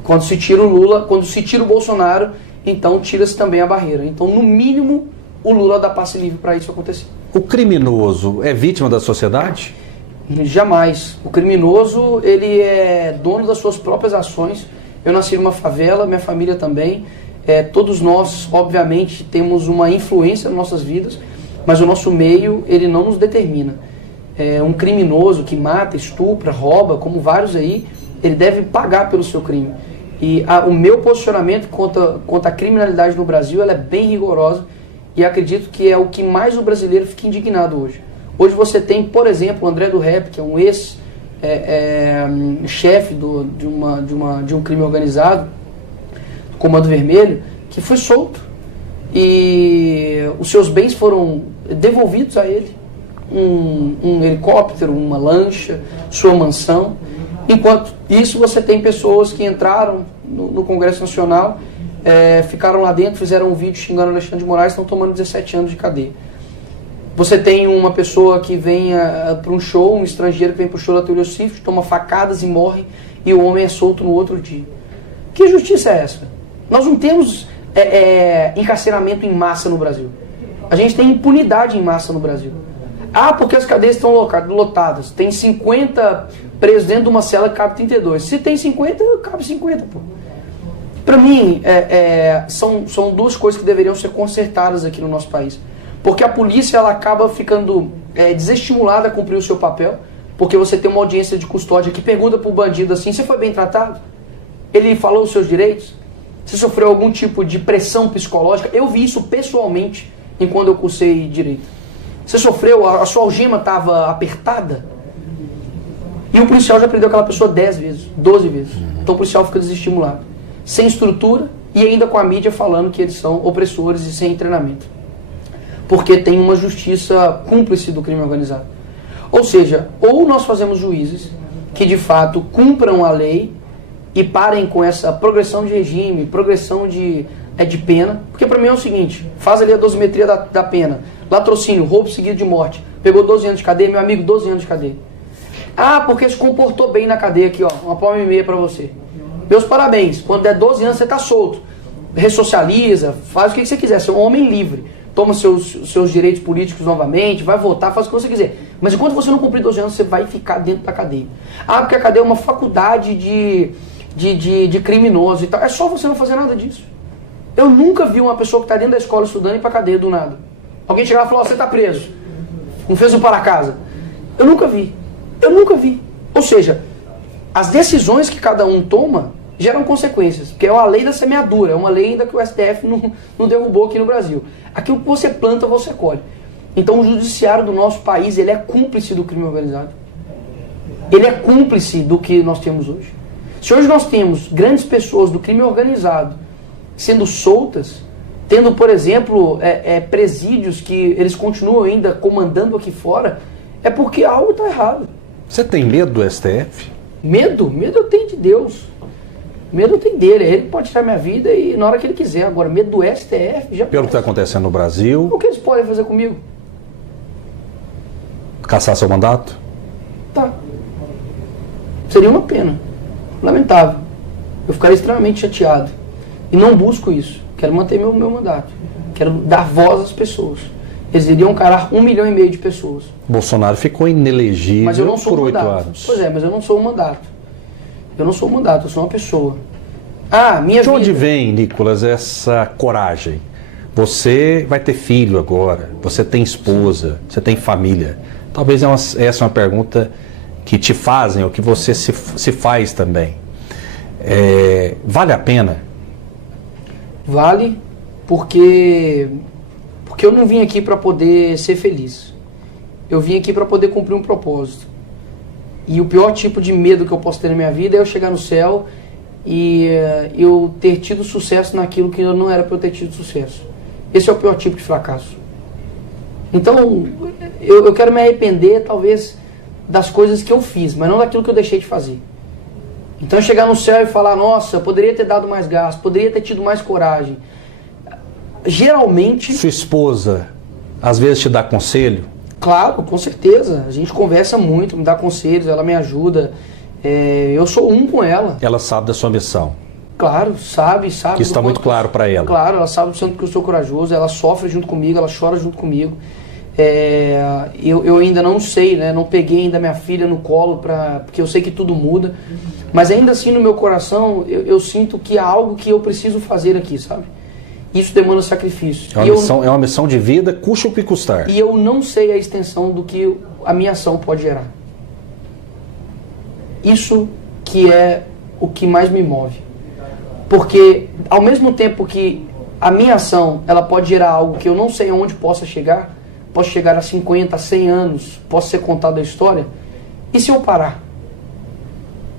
Quando se tira o Lula, quando se tira o Bolsonaro, então tira-se também a barreira. Então, no mínimo, o Lula dá passe livre para isso acontecer. O criminoso é vítima da sociedade? Jamais. O criminoso, ele é dono das suas próprias ações. Eu nasci numa favela, minha família também. Todos nós, obviamente, temos uma influência nas nossas vidas, mas o nosso meio, ele não nos determina. Um criminoso que mata, estupra, rouba, como vários aí, ele deve pagar pelo seu crime. E o meu posicionamento contra a criminalidade no Brasil, ela é bem rigorosa. E acredito que é o que mais o brasileiro fica indignado hoje. Hoje você tem, por exemplo, o André do Rap, que é um ex-chefe de um crime organizado, do Comando Vermelho, que foi solto. E os seus bens foram devolvidos a ele. Um helicóptero, uma lancha, sua mansão. Enquanto isso, você tem pessoas que entraram no Congresso Nacional, ficaram lá dentro, fizeram um vídeo xingando Alexandre de Moraes, estão tomando 17 anos de cadeia. Você tem uma pessoa que vem para um show, um estrangeiro que vem para o show da Taylor Swift, toma facadas e morre, e o homem é solto no outro dia. Que justiça é essa? Nós não temos encarceramento em massa no Brasil. A gente tem impunidade em massa no Brasil. Porque as cadeias estão lotadas. Tem 50 presos dentro de uma cela que cabe 32. Se tem 50, cabe 50, pô. Para mim, são 2 coisas que deveriam ser consertadas aqui no nosso país. Porque a polícia ela acaba ficando desestimulada a cumprir o seu papel, porque você tem uma audiência de custódia que pergunta para o bandido assim, você foi bem tratado? Ele falou os seus direitos? Você sofreu algum tipo de pressão psicológica? Eu vi isso pessoalmente enquanto eu cursei direito. Você sofreu, a sua algema estava apertada? E o policial já prendeu aquela pessoa 10 vezes, 12 vezes. Então o policial fica desestimulado. Sem estrutura e ainda com a mídia falando que eles são opressores e sem treinamento. Porque tem uma justiça cúmplice do crime organizado. Ou seja, ou nós fazemos juízes que de fato cumpram a lei e parem com essa progressão de regime, progressão de pena. Porque para mim é o seguinte, faz ali a dosimetria da pena. Latrocínio, roubo seguido de morte. Pegou 12 anos de cadeia, meu amigo, 12 anos de cadeia. Ah, porque se comportou bem na cadeia aqui, ó. Uma palma e meia pra você. Meus parabéns. Quando der 12 anos, você tá solto. Ressocializa, faz o que você quiser. Você é um homem livre. Toma seus direitos políticos novamente, vai votar, faz o que você quiser. Mas enquanto você não cumprir 12 anos, você vai ficar dentro da cadeia. Ah, porque a cadeia é uma faculdade de criminosos e tal. É só você não fazer nada disso. Eu nunca vi uma pessoa que tá dentro da escola estudando ir pra cadeia do nada. Alguém chegar e falar, você tá preso. Não fez o para casa. Eu nunca vi. Eu nunca vi. Ou seja, as decisões que cada um toma geram consequências, porque é uma lei da semeadura, é uma lei ainda que o STF não derrubou aqui no Brasil. Aquilo que você planta, você colhe. Então o judiciário do nosso país, ele é cúmplice do crime organizado. Ele é cúmplice do que nós temos hoje. Se hoje nós temos grandes pessoas do crime organizado sendo soltas, tendo, por exemplo, presídios que eles continuam ainda comandando aqui fora, é porque algo está errado. Você tem medo do STF? Medo? Medo eu tenho de Deus. Medo eu tenho dele. Ele pode tirar minha vida e na hora que ele quiser. Agora, medo do STF já... Pelo que está acontecendo no Brasil... O que eles podem fazer comigo? Cassar seu mandato? Tá. Seria uma pena. Lamentável. Eu ficaria extremamente chateado. E não busco isso. Quero manter meu mandato. Quero dar voz às pessoas. Eles iriam encarar 1,5 milhão de pessoas. Bolsonaro ficou inelegível mas eu não sou por 8 mandato. anos. Pois é, mas eu não sou um mandato. Eu não sou um mandato, eu sou uma pessoa. Ah, minha De onde vida... vem, Nicolas, essa coragem? Você vai ter filho agora, você tem esposa, você tem família. Talvez essa é uma pergunta que te fazem, ou que você se faz também. Vale a pena? Vale, porque eu não vim aqui para poder ser feliz. Eu vim aqui para poder cumprir um propósito. E o pior tipo de medo que eu posso ter na minha vida é eu chegar no céu e eu ter tido sucesso naquilo que não era para eu ter tido sucesso. Esse é o pior tipo de fracasso. Então, eu quero me arrepender, talvez, das coisas que eu fiz, mas não daquilo que eu deixei de fazer. Então, chegar no céu e falar, nossa, poderia ter dado mais gás, poderia ter tido mais coragem. Geralmente... Sua esposa, às vezes, te dá conselho? Claro, com certeza. A gente conversa muito, me dá conselhos, ela me ajuda. Eu sou um com ela. Ela sabe da sua missão? Claro, sabe. Isso está muito claro para ela. Claro, ela sabe do tanto que eu sou corajoso, ela sofre junto comigo, ela chora junto comigo. Eu ainda não sei, né? Não peguei ainda minha filha no colo, porque eu sei que tudo muda. Mas ainda assim, no meu coração, eu sinto que há algo que eu preciso fazer aqui, sabe? Isso demanda sacrifício. É uma missão de vida, custe o que custar. E eu não sei a extensão do que a minha ação pode gerar. Isso que é o que mais me move. Porque, ao mesmo tempo que a minha ação ela pode gerar algo que eu não sei aonde possa chegar, posso chegar a 50, 100 anos, posso ser contado a história, e se eu parar?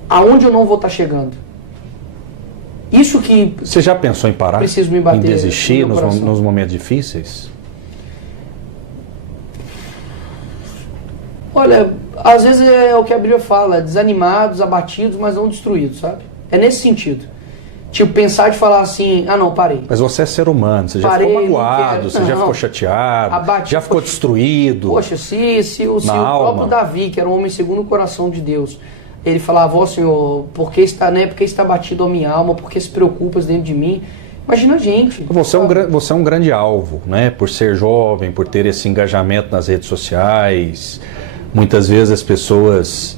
Aonde eu não vou estar chegando? Isso que... Você já pensou em parar? Preciso me bater em desistir no nos momentos difíceis? Olha, às vezes é o que a Bíblia fala, desanimados, abatidos, mas não destruídos, sabe? É nesse sentido. Tipo, pensar de falar assim, não, parei. Mas você é ser humano, você já ficou magoado, você já ficou chateado, já ficou destruído. Poxa, se o próprio Davi, que era um homem segundo o coração de Deus, ele falava, ó Senhor, por que está batido a minha alma, por que se preocupas dentro de mim? Imagina a gente. Você é um grande alvo, né? Por ser jovem, por ter esse engajamento nas redes sociais. Muitas vezes as pessoas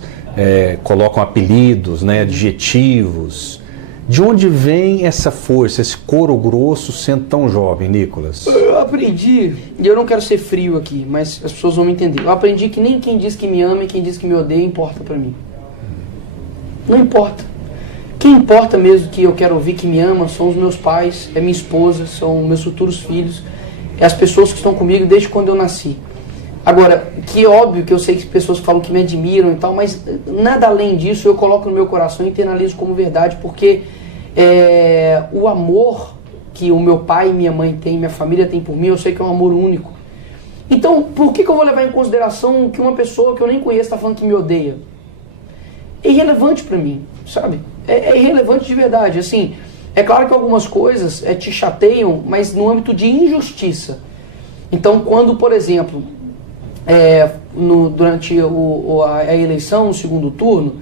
colocam apelidos, né? Adjetivos. De onde vem essa força, esse couro grosso sendo tão jovem, Nicolas? Eu aprendi, e eu não quero ser frio aqui, mas as pessoas vão me entender. Eu aprendi que nem quem diz que me ama e quem diz que me odeia importa pra mim. Não importa. Quem importa mesmo que eu quero ouvir que me ama são os meus pais, é minha esposa, são meus futuros filhos, é as pessoas que estão comigo desde quando eu nasci. Agora, que é óbvio que eu sei que pessoas falam que me admiram e tal, mas nada além disso eu coloco no meu coração e internalizo como verdade, porque o amor que o meu pai e minha mãe têm, minha família tem por mim, eu sei que é um amor único. Então, por que eu vou levar em consideração que uma pessoa que eu nem conheço está falando que me odeia? É irrelevante para mim, sabe? É irrelevante de verdade. Assim, é claro que algumas coisas te chateiam, mas no âmbito de injustiça. Então, quando, por exemplo, durante a eleição, no segundo turno,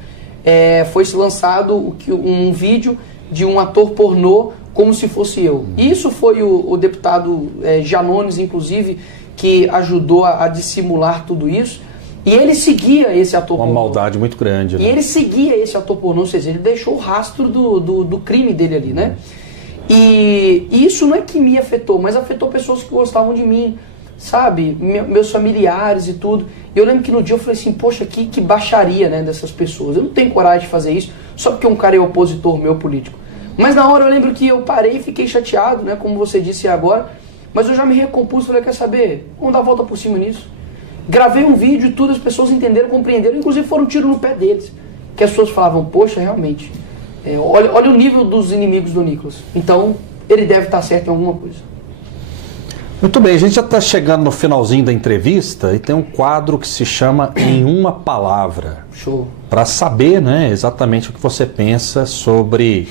foi-se lançado um vídeo de um ator pornô como se fosse eu. Isso foi o deputado Janones, inclusive, que ajudou a dissimular tudo isso. E ele seguia esse ator pornô. Uma maldade muito grande, né? E ele seguia esse ator pornô, ou seja, ele deixou o rastro do crime dele ali, né? E isso não é que me afetou, mas afetou pessoas que gostavam de mim, sabe? Meus familiares e tudo. E eu lembro que no dia eu falei assim, poxa, que baixaria, né, dessas pessoas. Eu não tenho coragem de fazer isso só porque um cara é opositor meu político. Mas na hora eu lembro que eu parei e fiquei chateado, né, como você disse agora, mas eu já me recompus e falei, quer saber, vamos dar a volta por cima nisso. Gravei um vídeo e tudo, as pessoas entenderam, compreenderam, inclusive foram um tiro no pé deles. Que as pessoas falavam, poxa, realmente, olha o nível dos inimigos do Nicolas. Então, ele deve estar certo em alguma coisa. Muito bem, a gente já está chegando no finalzinho da entrevista e tem um quadro que se chama Em Uma Palavra. Show. Para saber, né, exatamente o que você pensa sobre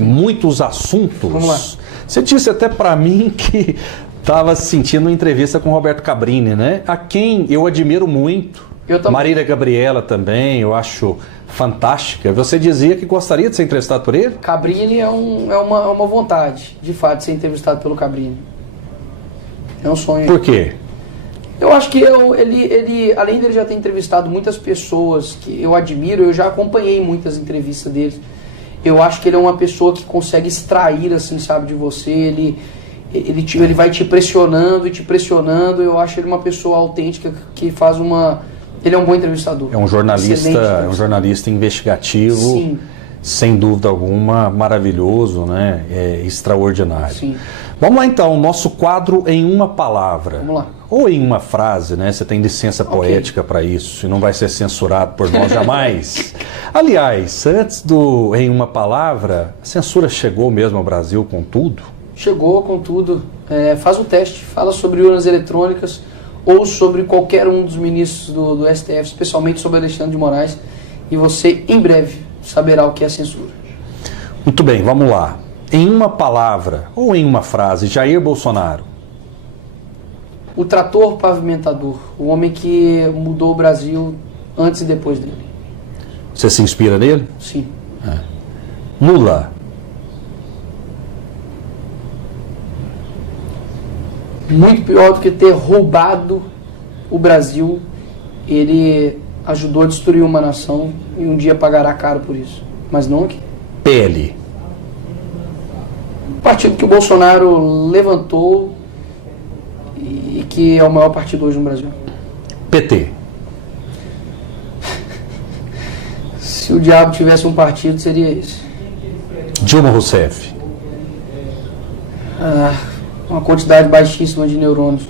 muitos assuntos. Vamos lá. Você disse até para mim que estava sentindo uma entrevista com o Roberto Cabrini, né? A quem eu admiro muito. Eu também. Marília Gabriela também, eu acho fantástica. Você dizia que gostaria de ser entrevistado por ele? Cabrini é uma vontade, de fato, de ser entrevistado pelo Cabrini. É um sonho. Por quê? Eu acho que ele, além dele já ter entrevistado muitas pessoas que eu admiro, eu já acompanhei muitas entrevistas dele. Eu acho que ele é uma pessoa que consegue extrair, assim, sabe, de você. Ele vai te pressionando e te pressionando. Eu acho ele uma pessoa autêntica que faz uma... Ele é um bom entrevistador. É um jornalista investigativo. Sim. Sem dúvida alguma, maravilhoso, né? Extraordinário. Sim. Vamos lá então, nosso quadro Em Uma Palavra. Vamos lá. Ou em uma frase, né? Você tem licença poética para isso e não vai ser censurado por nós jamais. Aliás, antes do Em Uma Palavra, a censura chegou mesmo ao Brasil com tudo? Chegou com tudo. Faz um teste, fala sobre urnas eletrônicas ou sobre qualquer um dos ministros do STF, especialmente sobre Alexandre de Moraes, e você, em breve, saberá o que é censura. Muito bem, vamos lá. Em uma palavra ou em uma frase, Jair Bolsonaro. O trator pavimentador, o homem que mudou o Brasil antes e depois dele. Você se inspira nele? Sim. Lula. Muito pior do que ter roubado o Brasil, ele ajudou a destruir uma nação e um dia pagará caro por isso. Mas não aqui. PL. O partido que o Bolsonaro levantou e que é o maior partido hoje no Brasil. PT. Se o diabo tivesse um partido, seria esse. Dilma Rousseff. Uma quantidade baixíssima de neurônios.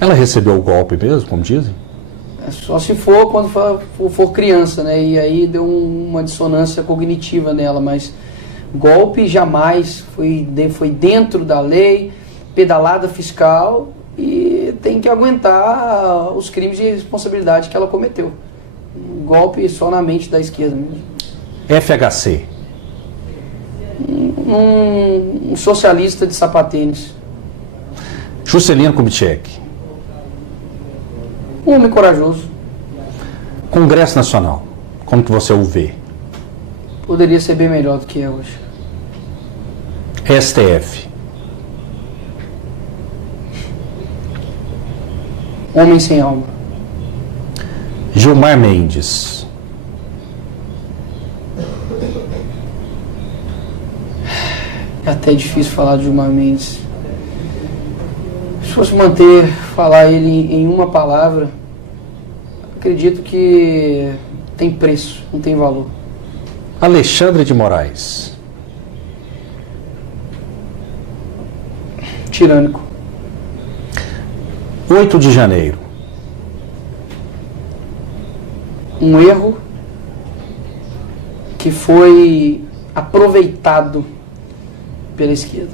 Ela recebeu o golpe mesmo, como dizem? Só se for quando for criança, né? E aí deu uma dissonância cognitiva nela, mas golpe jamais, foi dentro da lei, pedalada fiscal, e tem que aguentar os crimes de responsabilidade que ela cometeu. Golpe só na mente da esquerda mesmo. FHC. Um socialista de sapatênis. Juscelino Kubitschek. Um homem corajoso. Congresso Nacional. Como que você o vê? Poderia ser bem melhor do que é hoje. STF. Homem sem alma. Gilmar Mendes. É até difícil falar de Gilmar Mendes. Se fosse falar ele em uma palavra, acredito que tem preço, não tem valor. Alexandre de Moraes. Tirânico. 8 de janeiro. um erro que foi aproveitado pela esquerda.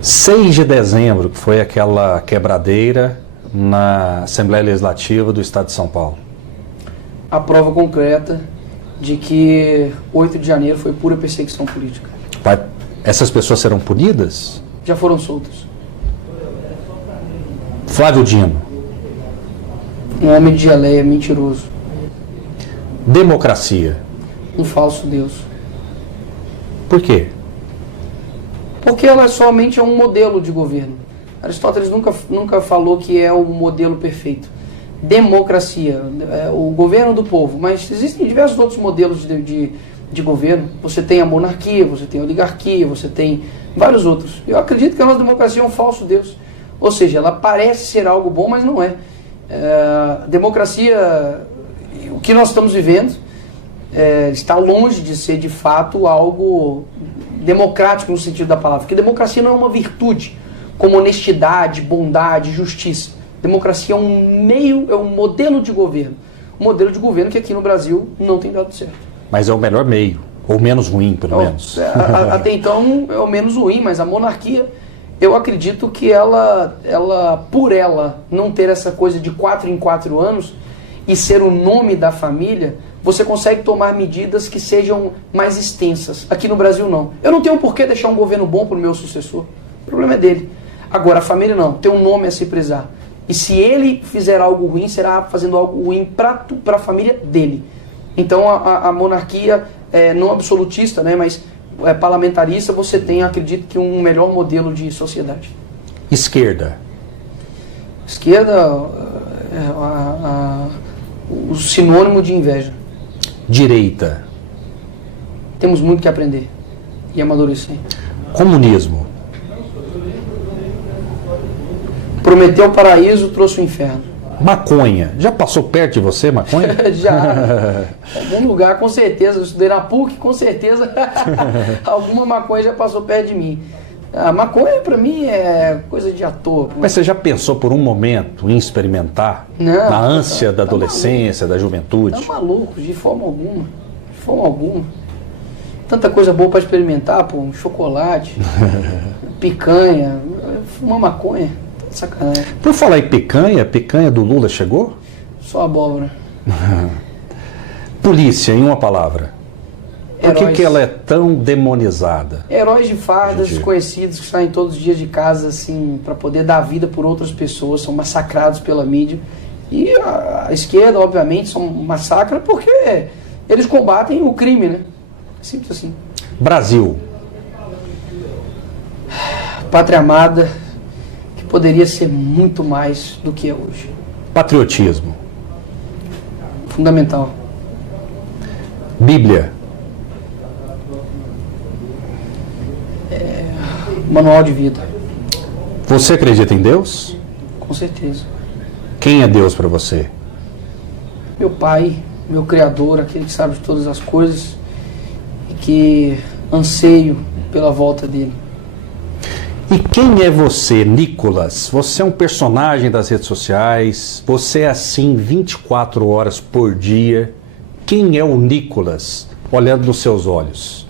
6 de dezembro, que foi aquela quebradeira na Assembleia Legislativa do Estado de São Paulo. A prova concreta de que 8 de janeiro foi pura perseguição política. Essas pessoas serão punidas? Já foram soltas. Flávio Dino. Um homem de geleia mentiroso. Democracia. Um falso Deus. Por quê? Porque ela somente é um modelo de governo. Aristóteles nunca falou que é o modelo perfeito. Democracia, o governo do povo. Mas existem diversos outros modelos de governo. Você tem a monarquia, você tem a oligarquia, você tem vários outros. Eu acredito que a nossa democracia é um falso Deus. Ou seja, ela parece ser algo bom, mas não é. Democracia, o que nós estamos vivendo, está longe de ser de fato algo democrático no sentido da palavra. Porque democracia não é uma virtude, como honestidade, bondade, justiça. Democracia é um meio, é um modelo de governo. Um modelo de governo que aqui no Brasil não tem dado certo. Mas é o melhor meio, ou menos ruim, pelo menos. Até então é o menos ruim, mas a monarquia, eu acredito que ela, por ela não ter essa coisa de 4 em 4 anos e ser o nome da família, você consegue tomar medidas que sejam mais extensas. Aqui no Brasil não. Eu não tenho por que deixar um governo bom para o meu sucessor. O problema é dele. Agora, a família não. Tem um nome a se prezar. E se ele fizer algo ruim, será fazendo algo ruim para a família dele. Então, a monarquia, não absolutista, né, mas parlamentarista, você tem, acredito que, um melhor modelo de sociedade. Esquerda. Esquerda, o sinônimo de inveja. Direita. Temos muito que aprender e amadurecer. Comunismo. Prometeu o paraíso, trouxe o inferno. Maconha. Já passou perto de você, maconha? Já. Em algum lugar, com certeza. Eu estudei na PUC, com certeza. Alguma maconha já passou perto de mim. A maconha, pra mim, é coisa de ator. Mas você já pensou por um momento em experimentar? Não, na ânsia da adolescência, da juventude? Tá maluco, de forma alguma. De forma alguma. Tanta coisa boa pra experimentar, pô. Um chocolate, picanha, fumar maconha. Sacanagem. Por falar em picanha, picanha do Lula chegou? Só abóbora. Polícia, em uma palavra. Por Heróis. que ela é tão demonizada? Heróis de fardas Entendi. desconhecidos que saem todos os dias de casa assim para poder dar vida por outras pessoas, são massacrados pela mídia. E a esquerda, obviamente, são massacra porque eles combatem o crime, né? Simples assim. Brasil. Pátria amada, que poderia ser muito mais do que é hoje. Patriotismo. Fundamental. Bíblia. Manual de vida, Você acredita em Deus? com certeza. Quem é Deus para você? Meu pai, meu criador, aquele que sabe de todas as coisas e que anseio pela volta dele. E quem é você, Nicolas? Você é um personagem das redes sociais, você é assim 24 horas por dia. Quem é o Nicolas, olhando nos seus olhos?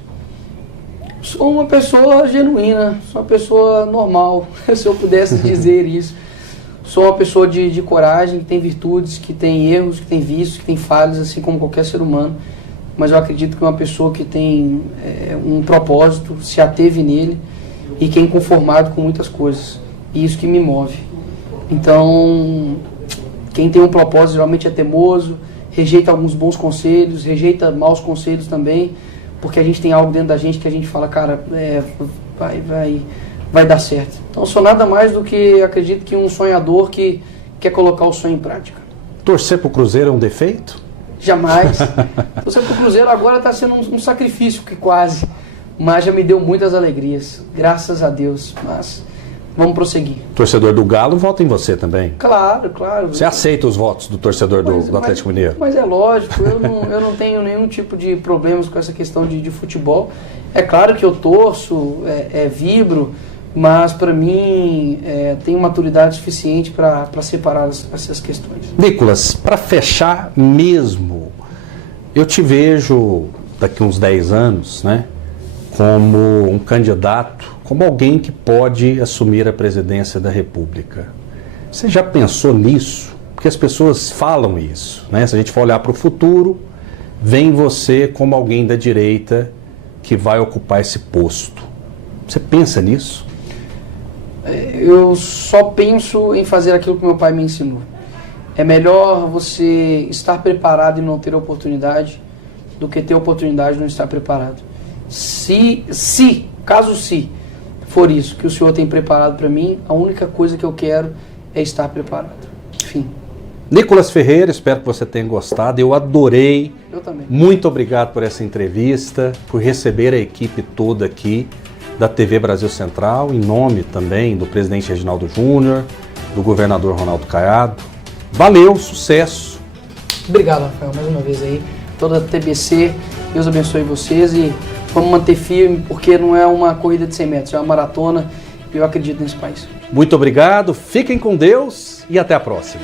Sou uma pessoa genuína, sou uma pessoa normal, se eu pudesse dizer isso. Sou uma pessoa de coragem, que tem virtudes, que tem erros, que tem vícios, que tem falhas, assim como qualquer ser humano. Mas eu acredito que uma pessoa que tem um propósito, se ateve nele e que é inconformado com muitas coisas. E isso que me move. Então, quem tem um propósito geralmente é teimoso, rejeita alguns bons conselhos, rejeita maus conselhos também, porque a gente tem algo dentro da gente que a gente fala, cara, vai dar certo. Então, eu sou nada mais do que, acredito que um sonhador que quer colocar o sonho em prática. Torcer pro Cruzeiro é um defeito? Jamais. Torcer pro Cruzeiro agora está sendo um sacrifício, que quase, mas já me deu muitas alegrias, graças a Deus. Mas vamos prosseguir. Torcedor do Galo vota em você também. Claro, claro. Você aceita os votos do torcedor do Atlético Mineiro? Mas é lógico, eu não tenho nenhum tipo de problemas com essa questão de futebol. É claro que eu torço, vibro, mas para mim tenho maturidade suficiente para separar essas questões. Nicolas, para fechar mesmo, eu te vejo daqui uns 10 anos, né, como um candidato, como alguém que pode assumir a presidência da República. Você já pensou nisso? Porque as pessoas falam isso, né? Se a gente for olhar para o futuro, vem você como alguém da direita que vai ocupar esse posto. Você pensa nisso? Eu só penso em fazer aquilo que meu pai me ensinou. É melhor você estar preparado e não ter oportunidade do que ter oportunidade e não estar preparado. Caso for isso que o senhor tem preparado para mim, a única coisa que eu quero é estar preparado. Enfim. Nicolas Ferreira, espero que você tenha gostado. Eu adorei. Eu também. Muito obrigado por essa entrevista, por receber a equipe toda aqui da TV Brasil Central, em nome também do presidente Reginaldo Júnior, do governador Ronaldo Caiado. Valeu, sucesso. Obrigado, Rafael, mais uma vez aí. Toda a TBC, Deus abençoe vocês e vamos manter firme, porque não é uma corrida de 100 metros, é uma maratona e eu acredito nesse país. Muito obrigado, fiquem com Deus e até a próxima.